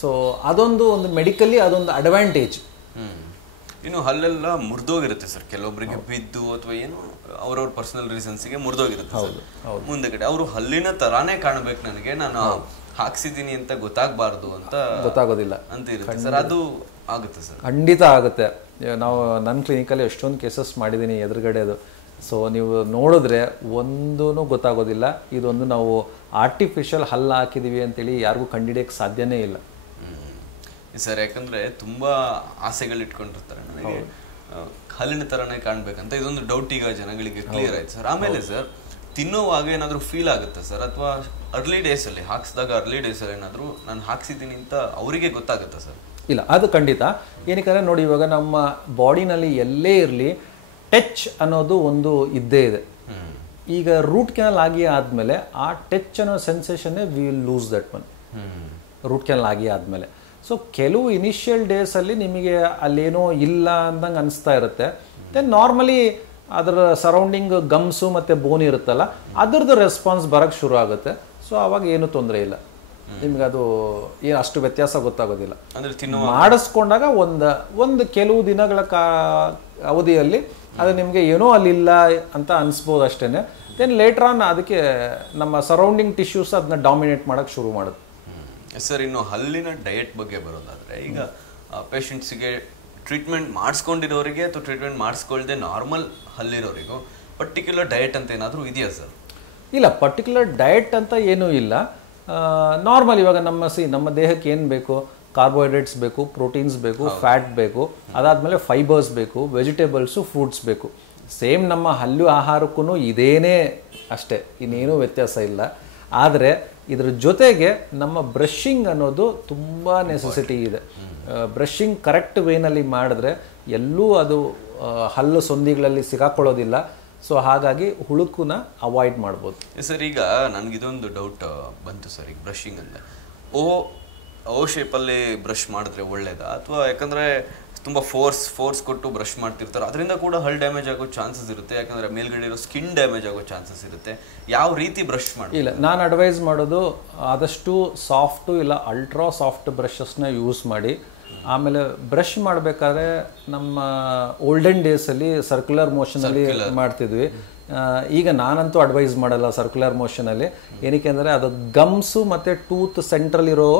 ಸೊ ಅದೊಂದು ಮೆಡಿಕಲಿ ಅದೊಂದು ಅಡ್ವಾಂಟೇಜ್. ಇನ್ನು ಹಲ್ಲೆಲ್ಲ ಮುರಿದೋಗಿರುತ್ತೆ ಸರ್ ಕೆಲವೊಬ್ಬರಿಗೆ, ಬಿದ್ದು ಅಥವಾ ಏನು ಅವ್ರವ್ರ ಪರ್ಸನಲ್ ರೀಸನ್ಸ್ಗೆ ಮುರಿದೋಗಿರುತ್ತೆ. ಮುಂದೆಗಡೆ ಅವರು ಹಲ್ಲಿನ ತರಾನೇ ಕಾಣಬೇಕು ನನಗೆ, ನಾನು ಹಾಕ್ಸಿದ್ದೀನಿ ಅಂತ ಗೊತ್ತಾಗಬಾರ್ದು ಅಂತ ಗೊತ್ತಾಗೋದಿಲ್ಲ ಅಂತ ಇರುತ್ತೆ ಸರ್. ಅದು ಆಗುತ್ತೆ ಸರ್? ಖಂಡಿತ ಆಗುತ್ತೆ. ನಾವು ನನ್ನ ಕ್ಲಿನಿಕಲ್ಲಿ ಎಷ್ಟೊಂದು ಕೇಸಸ್ ಮಾಡಿದ್ದೀನಿ ಎದುರುಗಡೆ ಅದು. ಸೊ ನೀವು ನೋಡಿದ್ರೆ ಒಂದೂ ಗೊತ್ತಾಗೋದಿಲ್ಲ. ಇದೊಂದು ನಾವು ಆರ್ಟಿಫಿಷಿಯಲ್ ಹಲ್ಲು ಹಾಕಿದೀವಿ ಅಂತೇಳಿ ಯಾರಿಗೂ ಕಂಡುಹಿಡಿಯಕ್ಕೆ ಸಾಧ್ಯನೇ ಇಲ್ಲ ಸರ್. ಯಾಕಂದ್ರೆ ತುಂಬಾ ಆಸೆಗಳು ಇಟ್ಕೊಂಡಿರ್ತಾರೆ, ನನಗೆ ಹಲ್ಲಿನ ತರನೇ ಕಾಣ್ಬೇಕಂತ. ಇದೊಂದು ಡೌಟ್ ಈಗ ಜನಗಳಿಗೆ ಕ್ಲಿಯರ್ ಆಯ್ತು ಸರ್. ಆಮೇಲೆ ಸರ್ ತಿನ್ನೋವಾಗ ಏನಾದ್ರು ಫೀಲ್ ಆಗುತ್ತೆ ಸರ್, ಅಥವಾ ಅರ್ಲಿ ಡೇಸ್ ಅಲ್ಲಿ ಹಾಕ್ಸಿದಾಗ ಅರ್ಲಿ ಡೇಸ್ ಅಲ್ಲಿ ಏನಾದ್ರು ನಾನು ಹಾಕ್ಸಿದ್ದೀನಿ ಅಂತ ಅವರಿಗೆ ಗೊತ್ತಾಗುತ್ತೆ ಸರ್? ಇಲ್ಲ, ಅದು ಖಂಡಿತ. ಏನಕ್ಕೆ ನೋಡಿ, ಇವಾಗ ನಮ್ಮ ಬಾಡಿನಲ್ಲಿ ಎಲ್ಲೇ ಇರಲಿ ಟಚ್ ಅನ್ನೋದು ಒಂದು ಇದ್ದೇ ಇದೆ. ಈಗ ರೂಟ್ ಕೆನಲ್ ಆಗಿ ಆದಮೇಲೆ ಆ ಟಚ್ ಅನ್ನೋ ಸೆನ್ಸೇಷನ್ನೇ we will lose that one, root canal ಆಗಿ ಆದಮೇಲೆ. ಸೊ ಕೆಲವು ಇನಿಷಿಯಲ್ ಡೇಸಲ್ಲಿ ನಿಮಗೆ ಅಲ್ಲೇನೋ ಇಲ್ಲ ಅಂದಂಗೆ ಅನಿಸ್ತಾ ಇರುತ್ತೆ. ದೆನ್ ನಾರ್ಮಲಿ ಅದರ ಸರೌಂಡಿಂಗ್ ಗಮ್ಸು ಮತ್ತು ಬೋನ್ ಇರುತ್ತಲ್ಲ, ಅದರದ್ದು ರೆಸ್ಪಾನ್ಸ್ ಬರೋಕ್ಕೆ ಶುರು ಆಗುತ್ತೆ. ಸೊ ಆವಾಗ ಏನು ತೊಂದರೆ ಇಲ್ಲ, ನಿಮ್ಗೆ ಅದು ಏನು ಅಷ್ಟು ವ್ಯತ್ಯಾಸ ಗೊತ್ತಾಗೋದಿಲ್ಲ. ಮಾಡಿಸ್ಕೊಂಡಾಗ ಒಂದು ಕೆಲವು ದಿನಗಳ ಅವಧಿಯಲ್ಲಿ ಅದು ನಿಮಗೆ ಏನೋ ಅಲ್ಲಿಲ್ಲ ಅಂತ ಅನಿಸ್ಬೋದು ಅಷ್ಟೇ. ದೆನ್ ಲೇಟರ್ ಆನ್ ಅದಕ್ಕೆ ನಮ್ಮ ಸರೌಂಡಿಂಗ್ ಟಿಶ್ಯೂಸ್ ಅದನ್ನ ಡಾಮಿನೇಟ್ ಮಾಡೋಕ್ಕೆ ಶುರು ಮಾಡುತ್ತೆ ಸರ್. ಇನ್ನು ಹಲ್ಲಿನ ಡಯಟ್ ಬಗ್ಗೆ ಬರೋದಾದ್ರೆ, ಈಗ ಪೇಷಂಟ್ಸಿಗೆ ಟ್ರೀಟ್ಮೆಂಟ್ ಮಾಡಿಸ್ಕೊಂಡಿರೋರಿಗೆ ಅಥವಾ ಟ್ರೀಟ್ಮೆಂಟ್ ಮಾಡಿಸ್ಕೊಳ್ದೆ ನಾರ್ಮಲ್ ಹಲ್ಲಿರೋರಿಗೂ ಪರ್ಟಿಕ್ಯುಲರ್ ಡಯಟ್ ಅಂತ ಏನಾದರೂ ಇದೆಯಾ ಸರ್? ಇಲ್ಲ, ಪರ್ಟಿಕ್ಯುಲರ್ ಡಯಟ್ ಅಂತ ಏನೂ ಇಲ್ಲ. ನಾರ್ಮಲ್ ಇವಾಗ ನಮ್ಮ ದೇಹಕ್ಕೆ ಏನು ಬೇಕು, ಕಾರ್ಬೋಹೈಡ್ರೇಟ್ಸ್ ಬೇಕು, ಪ್ರೋಟೀನ್ಸ್ ಬೇಕು, ಫ್ಯಾಟ್ ಬೇಕು, ಅದಾದಮೇಲೆ ಫೈಬರ್ಸ್ ಬೇಕು, ವೆಜಿಟೇಬಲ್ಸು, ಫ್ರೂಟ್ಸ್ ಬೇಕು. ಸೇಮ್ ನಮ್ಮ ಹಲ್ಲು ಆಹಾರಕ್ಕೂ ಇದೇನೇ ಅಷ್ಟೇ, ಇನ್ನೇನೂ ವ್ಯತ್ಯಾಸ ಇಲ್ಲ. ಆದರೆ ಇದ್ರ ಜೊತೆಗೆ ನಮ್ಮ ಬ್ರಷಿಂಗ್ ಅನ್ನೋದು ತುಂಬ ನೆಸೆಸಿಟಿ ಇದೆ. ಬ್ರಷಿಂಗ್ ಕರೆಕ್ಟ್ ವೇನಲ್ಲಿ ಮಾಡಿದ್ರೆ ಎಲ್ಲೂ ಅದು ಹಲ್ಲು ಸಂಧಿಗಳಲ್ಲಿ ಸಿಗಾಕೊಳ್ಳೋದಿಲ್ಲ. ಸೊ ಹಾಗಾಗಿ ಹುಳುಕನ್ನ ಅವಾಯ್ಡ್ ಮಾಡ್ಬೋದು ಸರ್. ಈಗ ನನಗಿದೊಂದು ಡೌಟ್ ಬಂತು ಸರ್, ಈಗ ಬ್ರಷಿಂಗ್ ಅಂದರೆ ಓ ಶೇಪಲ್ಲಿ ಬ್ರಷ್ ಮಾಡಿದ್ರೆ ಒಳ್ಳೇದಾ, ಅಥವಾ ಯಾಕಂದರೆ ತುಂಬ ಫೋರ್ಸ್ ಕೊಟ್ಟು ಬ್ರಷ್ ಮಾಡ್ತಿರ್ತಾರೆ, ಅದರಿಂದ ಕೂಡ ಹಲ್ ಡ್ಯಾಮೇಜ್ ಆಗೋ ಚಾನ್ಸಸ್ ಇರುತ್ತೆ, ಯಾಕಂದರೆ ಮೇಲ್ಗಡೆ ಇರೋ ಸ್ಕಿನ್ ಡ್ಯಾಮೇಜ್ ಆಗೋ ಚಾನ್ಸಸ್ ಇರುತ್ತೆ. ಯಾವ ರೀತಿ ಬ್ರಷ್ ಮಾಡಿ? ಇಲ್ಲ, ನಾನು ಅಡ್ವೈಸ್ ಮಾಡೋದು ಆದಷ್ಟು ಸಾಫ್ಟು ಇಲ್ಲ ಅಲ್ಟ್ರಾ ಸಾಫ್ಟ್ ಬ್ರಷಸ್ನ ಯೂಸ್ ಮಾಡಿ. ಆಮೇಲೆ ಬ್ರಷ್ ಮಾಡಬೇಕಾದ್ರೆ ನಮ್ಮ ಓಲ್ಡನ್ ಡೇಸಲ್ಲಿ ಸರ್ಕ್ಯುಲರ್ ಮೋಷನಲ್ಲಿ ಮಾಡ್ತಿದ್ವಿ. ಈಗ ನಾನಂತೂ ಅಡ್ವೈಸ್ ಮಾಡಲ್ಲ ಸರ್ಕ್ಯುಲರ್ ಮೋಷನಲ್ಲಿ. ಏನಕ್ಕೆ ಅಂದರೆ ಅದು ಗಮ್ಸು ಮತ್ತು ಟೂತ್ ಸೆಂಟ್ರಲ್ಲಿರೋ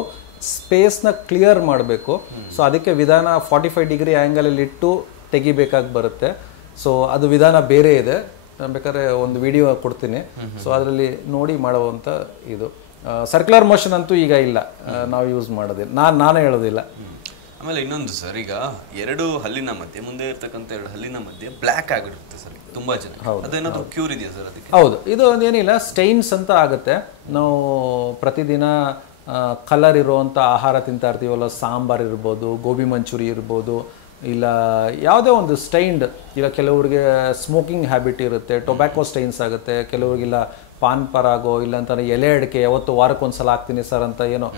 ಸ್ಪೇಸ್ನ ಕ್ಲಿಯರ್ ಮಾಡಬೇಕು. ಸೊ ಅದಕ್ಕೆ ವಿಧಾನ 45 ಡಿಗ್ರಿ ಆ್ಯಂಗಲಲ್ಲಿ ಇಟ್ಟು ತೆಗಿಬೇಕಾಗಿ ಬರುತ್ತೆ. ಸೊ ಅದು ವಿಧಾನ ಬೇರೆ ಇದೆ, ಬೇಕಾದ್ರೆ ಒಂದು ವಿಡಿಯೋ ಕೊಡ್ತೀನಿ. ಸೊ ಅದರಲ್ಲಿ ನೋಡಿ ಮಾಡುವಂಥ ಇದು ಸರ್ಕ್ಯುಲರ್ ಮೋಷನ್ ಅಂತೂ ಈಗ ಇಲ್ಲ, ನಾವು ಯೂಸ್ ಮಾಡೋದಿಲ್ಲ, ನಾನೇ ಹೇಳೋದಿಲ್ಲ. ಆಮೇಲೆ ಇನ್ನೊಂದು ಸರ್, ಈಗ ಎರಡು ಹಲ್ಲಿನ ಮಧ್ಯೆ, ಮುಂದೆ ಇರ್ತಕ್ಕಂಥ ಎರಡು ಹಲ್ಲಿನ ಮಧ್ಯೆ ಬ್ಲ್ಯಾಕ್ ಆಗಿರುತ್ತೆ ಸರ್ ತುಂಬಾ ಜನ, ಅದೇನಾದ್ರೂ ಕ್ಯೂರ್ ಇದೆಯಾ ಸರ್ ಅದಕ್ಕೆ? ಹೌದು, ಇದು ಏನಿಲ್ಲ, ಸ್ಟೈನ್ಸ್ ಅಂತ ಆಗುತ್ತೆ. ನಾವು ಪ್ರತಿದಿನ ಕಲರ್ ಇರುವಂಥ ಆಹಾರ ತಿಂತಾ ಇರ್ತೀವಲ್ಲ, ಸಾಂಬಾರ್ ಇರ್ಬೋದು, ಗೋಬಿ ಮಂಚೂರಿ ಇರ್ಬೋದು, ಇಲ್ಲ ಯಾವುದೇ ಒಂದು ಸ್ಟೈನ್ಡ್, ಇಲ್ಲ ಕೆಲವ್ರಿಗೆ ಸ್ಮೋಕಿಂಗ್ ಹ್ಯಾಬಿಟ್ ಇರುತ್ತೆ, ಟೊಬ್ಯಾಕೋ ಸ್ಟೈನ್ಸ್ ಆಗುತ್ತೆ, ಕೆಲವ್ರಿಗಿಲ್ಲ ಪಾನ್ ಪರಾಗೋ, ಇಲ್ಲ ಅಂತಾರೆ ಎಲೆ ಅಡಿಕೆ ಯಾವತ್ತು ವಾರಕ್ಕೊಂದ್ಸಲ ಹಾಕ್ತೀನಿ ಸರ್ ಅಂತ ಏನೋ,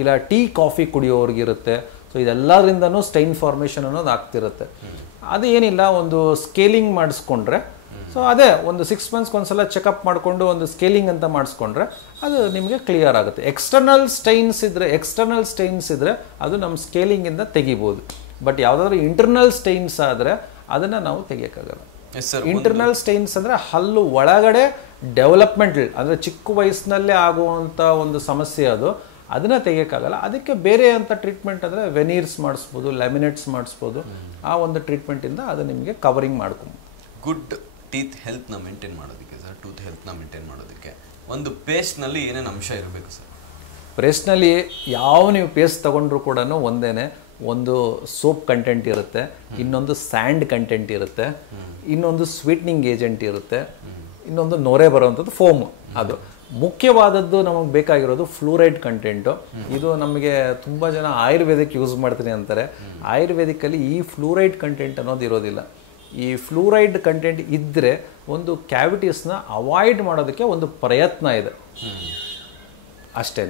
ಇಲ್ಲ ಟೀ ಕಾಫಿ ಕುಡಿಯೋರ್ಗಿರುತ್ತೆ. ಸೊ ಇದೆಲ್ಲರಿಂದನೂ ಸ್ಟೈನ್ ಫಾರ್ಮೇಷನ್ ಅನ್ನೋದು ಆಗ್ತಿರುತ್ತೆ. ಅದು ಏನಿಲ್ಲ, ಒಂದು ಸ್ಕೇಲಿಂಗ್ ಮಾಡಿಸ್ಕೊಂಡ್ರೆ, ಸೊ ಅದೇ ಒಂದು 6 months ಒಂದ್ಸಲ ಚೆಕಪ್ ಮಾಡಿಕೊಂಡು ಒಂದು ಸ್ಕೇಲಿಂಗ್ ಅಂತ ಮಾಡಿಸ್ಕೊಂಡ್ರೆ ಅದು ನಿಮಗೆ ಕ್ಲಿಯರ್ ಆಗುತ್ತೆ. ಎಕ್ಸ್ಟರ್ನಲ್ ಸ್ಟೈನ್ಸ್ ಇದ್ರೆ ಅದು ನಮ್ಮ ಸ್ಕೇಲಿಂಗಿಂದ ತೆಗಿಬೋದು. ಬಟ್ ಯಾವುದಾದ್ರೂ ಇಂಟರ್ನಲ್ ಸ್ಟೈನ್ಸ್ ಆದರೆ ಅದನ್ನು ನಾವು ತೆಗಿಯೋಕ್ಕಾಗಲ್ಲ. ಇಂಟರ್ನಲ್ ಸ್ಟೈನ್ಸ್ ಅಂದರೆ ಹಲ್ಲು ಒಳಗಡೆ ಡೆವಲಪ್ಮೆಂಟಲ್, ಅಂದರೆ ಚಿಕ್ಕ ವಯಸ್ಸಿನಲ್ಲೇ ಆಗುವಂಥ ಒಂದು ಸಮಸ್ಯೆ ಅದು, ಅದನ್ನ ತೆಗಿಯೋಕ್ಕಾಗಲ್ಲ. ಅದಕ್ಕೆ ಬೇರೆ ಅಂತ ಟ್ರೀಟ್ಮೆಂಟ್ ಅಂದರೆ ವೆನೀರ್ಸ್ ಮಾಡಿಸ್ಬೋದು, ಲ್ಯಾಮಿನೇಟ್ಸ್ ಮಾಡಿಸ್ಬೋದು. ಆ ಒಂದು ಟ್ರೀಟ್ಮೆಂಟಿಂದ ಅದು ನಿಮಗೆ ಕವರಿಂಗ್ ಮಾಡ್ಕೊಬೋದು. ಗುಡ್ ಟೀತ್ ಹೆಲ್ತ್ನ ಮೇಂಟೈನ್ ಮಾಡೋದಕ್ಕೆ ಸರ್, ಟೂತ್ ಹೆಲ್ತ್ನ ಮೇಂಟೈನ್ ಮಾಡೋದಕ್ಕೆ ಒಂದು ಪೇಸ್ಟ್ನಲ್ಲಿ ಏನೇನು ಅಂಶ ಇರಬೇಕು ಸರ್? ಪೇಸ್ಟ್ನಲ್ಲಿ ನೀವು ಪೇಸ್ಟ್ ತೊಗೊಂಡ್ರು ಕೂಡ ಒಂದೇನೆ, ಒಂದು ಸೋಪ್ ಕಂಟೆಂಟ್ ಇರುತ್ತೆ, ಇನ್ನೊಂದು ಸ್ಯಾಂಡ್ ಕಂಟೆಂಟ್ ಇರುತ್ತೆ, ಇನ್ನೊಂದು ಸ್ವೀಟ್ನಿಂಗ್ ಏಜೆಂಟ್ ಇರುತ್ತೆ, ಇನ್ನೊಂದು ನೊರೆ ಬರುವಂಥದ್ದು ಫೋಮ್. ಅದು ಮುಖ್ಯವಾದದ್ದು ನಮಗೆ ಬೇಕಾಗಿರೋದು ಫ್ಲೂರೈಡ್ ಕಂಟೆಂಟು. ಇದು ನಮಗೆ ತುಂಬ ಜನ ಆಯುರ್ವೇದಿಕ್ ಯೂಸ್ ಮಾಡ್ತೀನಿ ಅಂತಾರೆ. ಆಯುರ್ವೇದಿಕಲ್ಲಿ ಈ ಫ್ಲೂರೈಡ್ ಕಂಟೆಂಟ್ ಅನ್ನೋದು ಇರೋದಿಲ್ಲ. ಈ ಫ್ಲೂರೈಡ್ ಕಂಟೆಂಟ್ ಇದ್ದರೆ ಒಂದು ಕ್ಯಾವಿಟೀಸ್ನ ಅವಾಯ್ಡ್ ಮಾಡೋದಕ್ಕೆ ಒಂದು ಪ್ರಯತ್ನ ಇದೆ ಅಷ್ಟೇ,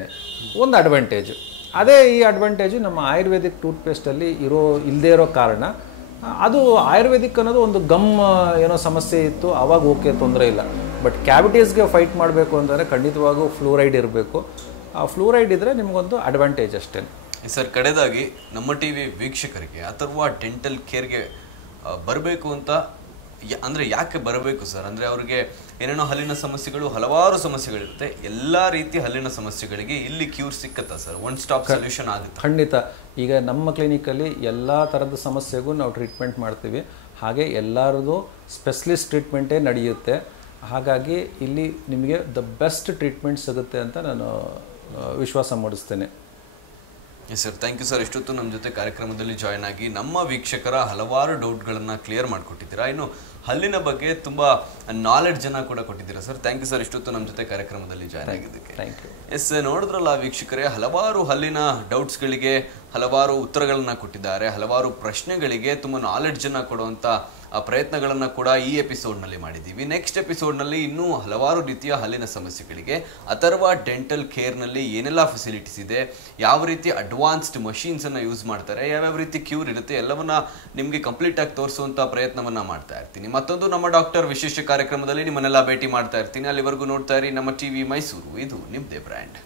ಒಂದು ಅಡ್ವಾಂಟೇಜು. ಅದೇ ಈ ಅಡ್ವಾಂಟೇಜು ನಮ್ಮ ಆಯುರ್ವೇದಿಕ್ ಟೂತ್ಪೇಸ್ಟಲ್ಲಿ ಇಲ್ಲದೇ ಇರೋ ಕಾರಣ ಅದು ಆಯುರ್ವೇದಿಕ್ ಅನ್ನೋದು ಒಂದು ಏನೋ ಸಮಸ್ಯೆ ಇತ್ತು ಆವಾಗ ಓಕೆ, ತೊಂದರೆ ಇಲ್ಲ. ಬಟ್ ಕ್ಯಾವಿಟೀಸ್ಗೆ ಫೈಟ್ ಮಾಡಬೇಕು ಅಂತಂದರೆ ಖಂಡಿತವಾಗೂ ಫ್ಲೂರೈಡ್ ಇರಬೇಕು. ಆ ಫ್ಲೂರೈಡ್ ಇದ್ದರೆ ನಿಮಗೊಂದು ಅಡ್ವಾಂಟೇಜ್ ಅಷ್ಟೇ. ಸರ್, ಕಡೆದಾಗಿ ನಮ್ಮ ಟಿವಿ ವೀಕ್ಷಕರಿಗೆ ಅಥವಾ ಡೆಂಟಲ್ ಕೇರ್ಗೆ ಬರಬೇಕು ಅಂತ ಅಂದರೆ ಯಾಕೆ ಬರಬೇಕು ಸರ್? ಅಂದರೆ ಅವ್ರಿಗೆ ಏನೇನೋ ಹಲ್ಲಿನ ಸಮಸ್ಯೆಗಳು, ಹಲವಾರು ಸಮಸ್ಯೆಗಳಿರುತ್ತೆ. ಎಲ್ಲ ರೀತಿ ಹಲ್ಲಿನ ಸಮಸ್ಯೆಗಳಿಗೆ ಇಲ್ಲಿ ಕ್ಯೂರ್ ಸಿಕ್ಕತ್ತಾ ಸರ್? ಒನ್ ಸ್ಟಾಪ್ ಸೊಲ್ಯೂಷನ್ ಆಗುತ್ತೆ? ಖಂಡಿತ. ಈಗ ನಮ್ಮ ಕ್ಲಿನಿಕಲ್ಲಿ ಎಲ್ಲ ಥರದ ಸಮಸ್ಯೆಗೂ ನಾವು ಟ್ರೀಟ್ಮೆಂಟ್ ಮಾಡ್ತೀವಿ. ಹಾಗೆ ಎಲ್ಲರದು ಸ್ಪೆಷಲಿಸ್ಟ್ ಟ್ರೀಟ್ಮೆಂಟೇ ನಡೆಯುತ್ತೆ. ಹಾಗಾಗಿ ಇಲ್ಲಿ ನಿಮಗೆ ದ ಬೆಸ್ಟ್ ಟ್ರೀಟ್ಮೆಂಟ್ ಸಿಗುತ್ತೆ ಅಂತ ನಾನು ವಿಶ್ವಾಸ ಮೂಡಿಸ್ತೇನೆ. Yes sir, thank you sir. ಇಷ್ಟೊತ್ತು ನಮ್ಮ ಜೊತೆ ಕಾರ್ಯಕ್ರಮದಲ್ಲಿ ಜಾಯ್ನ್ ಆಗಿ ನಮ್ಮ ವೀಕ್ಷಕರ ಹಲವಾರು ಡೌಟ್ಗಳನ್ನು ಕ್ಲಿಯರ್ ಮಾಡಿಕೊಟ್ಟಿದ್ದೀರಾ. ಇನ್ನು ಹಲ್ಲಿನ ಬಗ್ಗೆ ತುಂಬ ನಾಲೆಡ್ಜನ್ನು ಕೂಡ ಕೊಟ್ಟಿದ್ದೀರಾ ಸರ್. ಥ್ಯಾಂಕ್ ಯು ಸರ್, ಇಷ್ಟೊತ್ತು ನಮ್ಮ ಜೊತೆ ಕಾರ್ಯಕ್ರಮದಲ್ಲಿ ಜಾಯ್ನ್ ಆಗಿದ್ದಕ್ಕೆ. Thank you. ಎಸ್, ನೋಡಿದ್ರಲ್ಲ ವೀಕ್ಷಕರೇ, ಹಲವಾರು ಹಲ್ಲಿನ ಡೌಟ್ಸ್ಗಳಿಗೆ ಹಲವಾರು ಉತ್ತರಗಳನ್ನು ಕೊಟ್ಟಿದ್ದಾರೆ. ಹಲವಾರು ಪ್ರಶ್ನೆಗಳಿಗೆ ತುಂಬ ನಾಲೆಡ್ಜನ್ನು ಕೊಡುವಂಥ ಪ್ರಯತ್ನಗಳನ್ನು ಕೂಡ ಈ ಎಪಿಸೋಡ್ನಲ್ಲಿ ಮಾಡಿದ್ದೀವಿ. ನೆಕ್ಸ್ಟ್ ಎಪಿಸೋಡ್ನಲ್ಲಿ ಇನ್ನೂ ಹಲವಾರು ರೀತಿಯ ಹಲ್ಲಿನ ಸಮಸ್ಯೆಗಳಿಗೆ ಅಥರ್ವ ಡೆಂಟಲ್ ಕೇರ್ನಲ್ಲಿ ಏನೆಲ್ಲ ಫೆಸಿಲಿಟೀಸ್ ಇದೆ, ಯಾವ ರೀತಿ ಅಡ್ವಾನ್ಸ್ಡ್ ಮಷೀನ್ಸನ್ನು ಯೂಸ್ ಮಾಡ್ತಾರೆ, ಯಾವ್ಯಾವ ರೀತಿ ಕ್ಯೂರ್ ಇರುತ್ತೆ, ಎಲ್ಲವನ್ನ ನಿಮಗೆ ಕಂಪ್ಲೀಟಾಗಿ ತೋರಿಸುವಂಥ ಪ್ರಯತ್ನವನ್ನು ಮಾಡ್ತಾ ಇರ್ತೀನಿ. ಮತ್ತೊಂದು ನಮ್ಮ ಡಾಕ್ಟರ್ ವಿಶೇಷ ಕಾರ್ಯಕ್ರಮದಲ್ಲಿ ನಿಮ್ಮನ್ನೆಲ್ಲ ಭೇಟಿ ಮಾಡ್ತಾ ಇರ್ತೀನಿ. ಅಲ್ಲಿವರೆಗೂ ನೋಡ್ತಾ ಇರಿ ನಮ್ಮ ಟಿವಿ ಮೈಸೂರು, ಇದು ನಿಮ್ಮದೇ ಬ್ರ್ಯಾಂಡ್.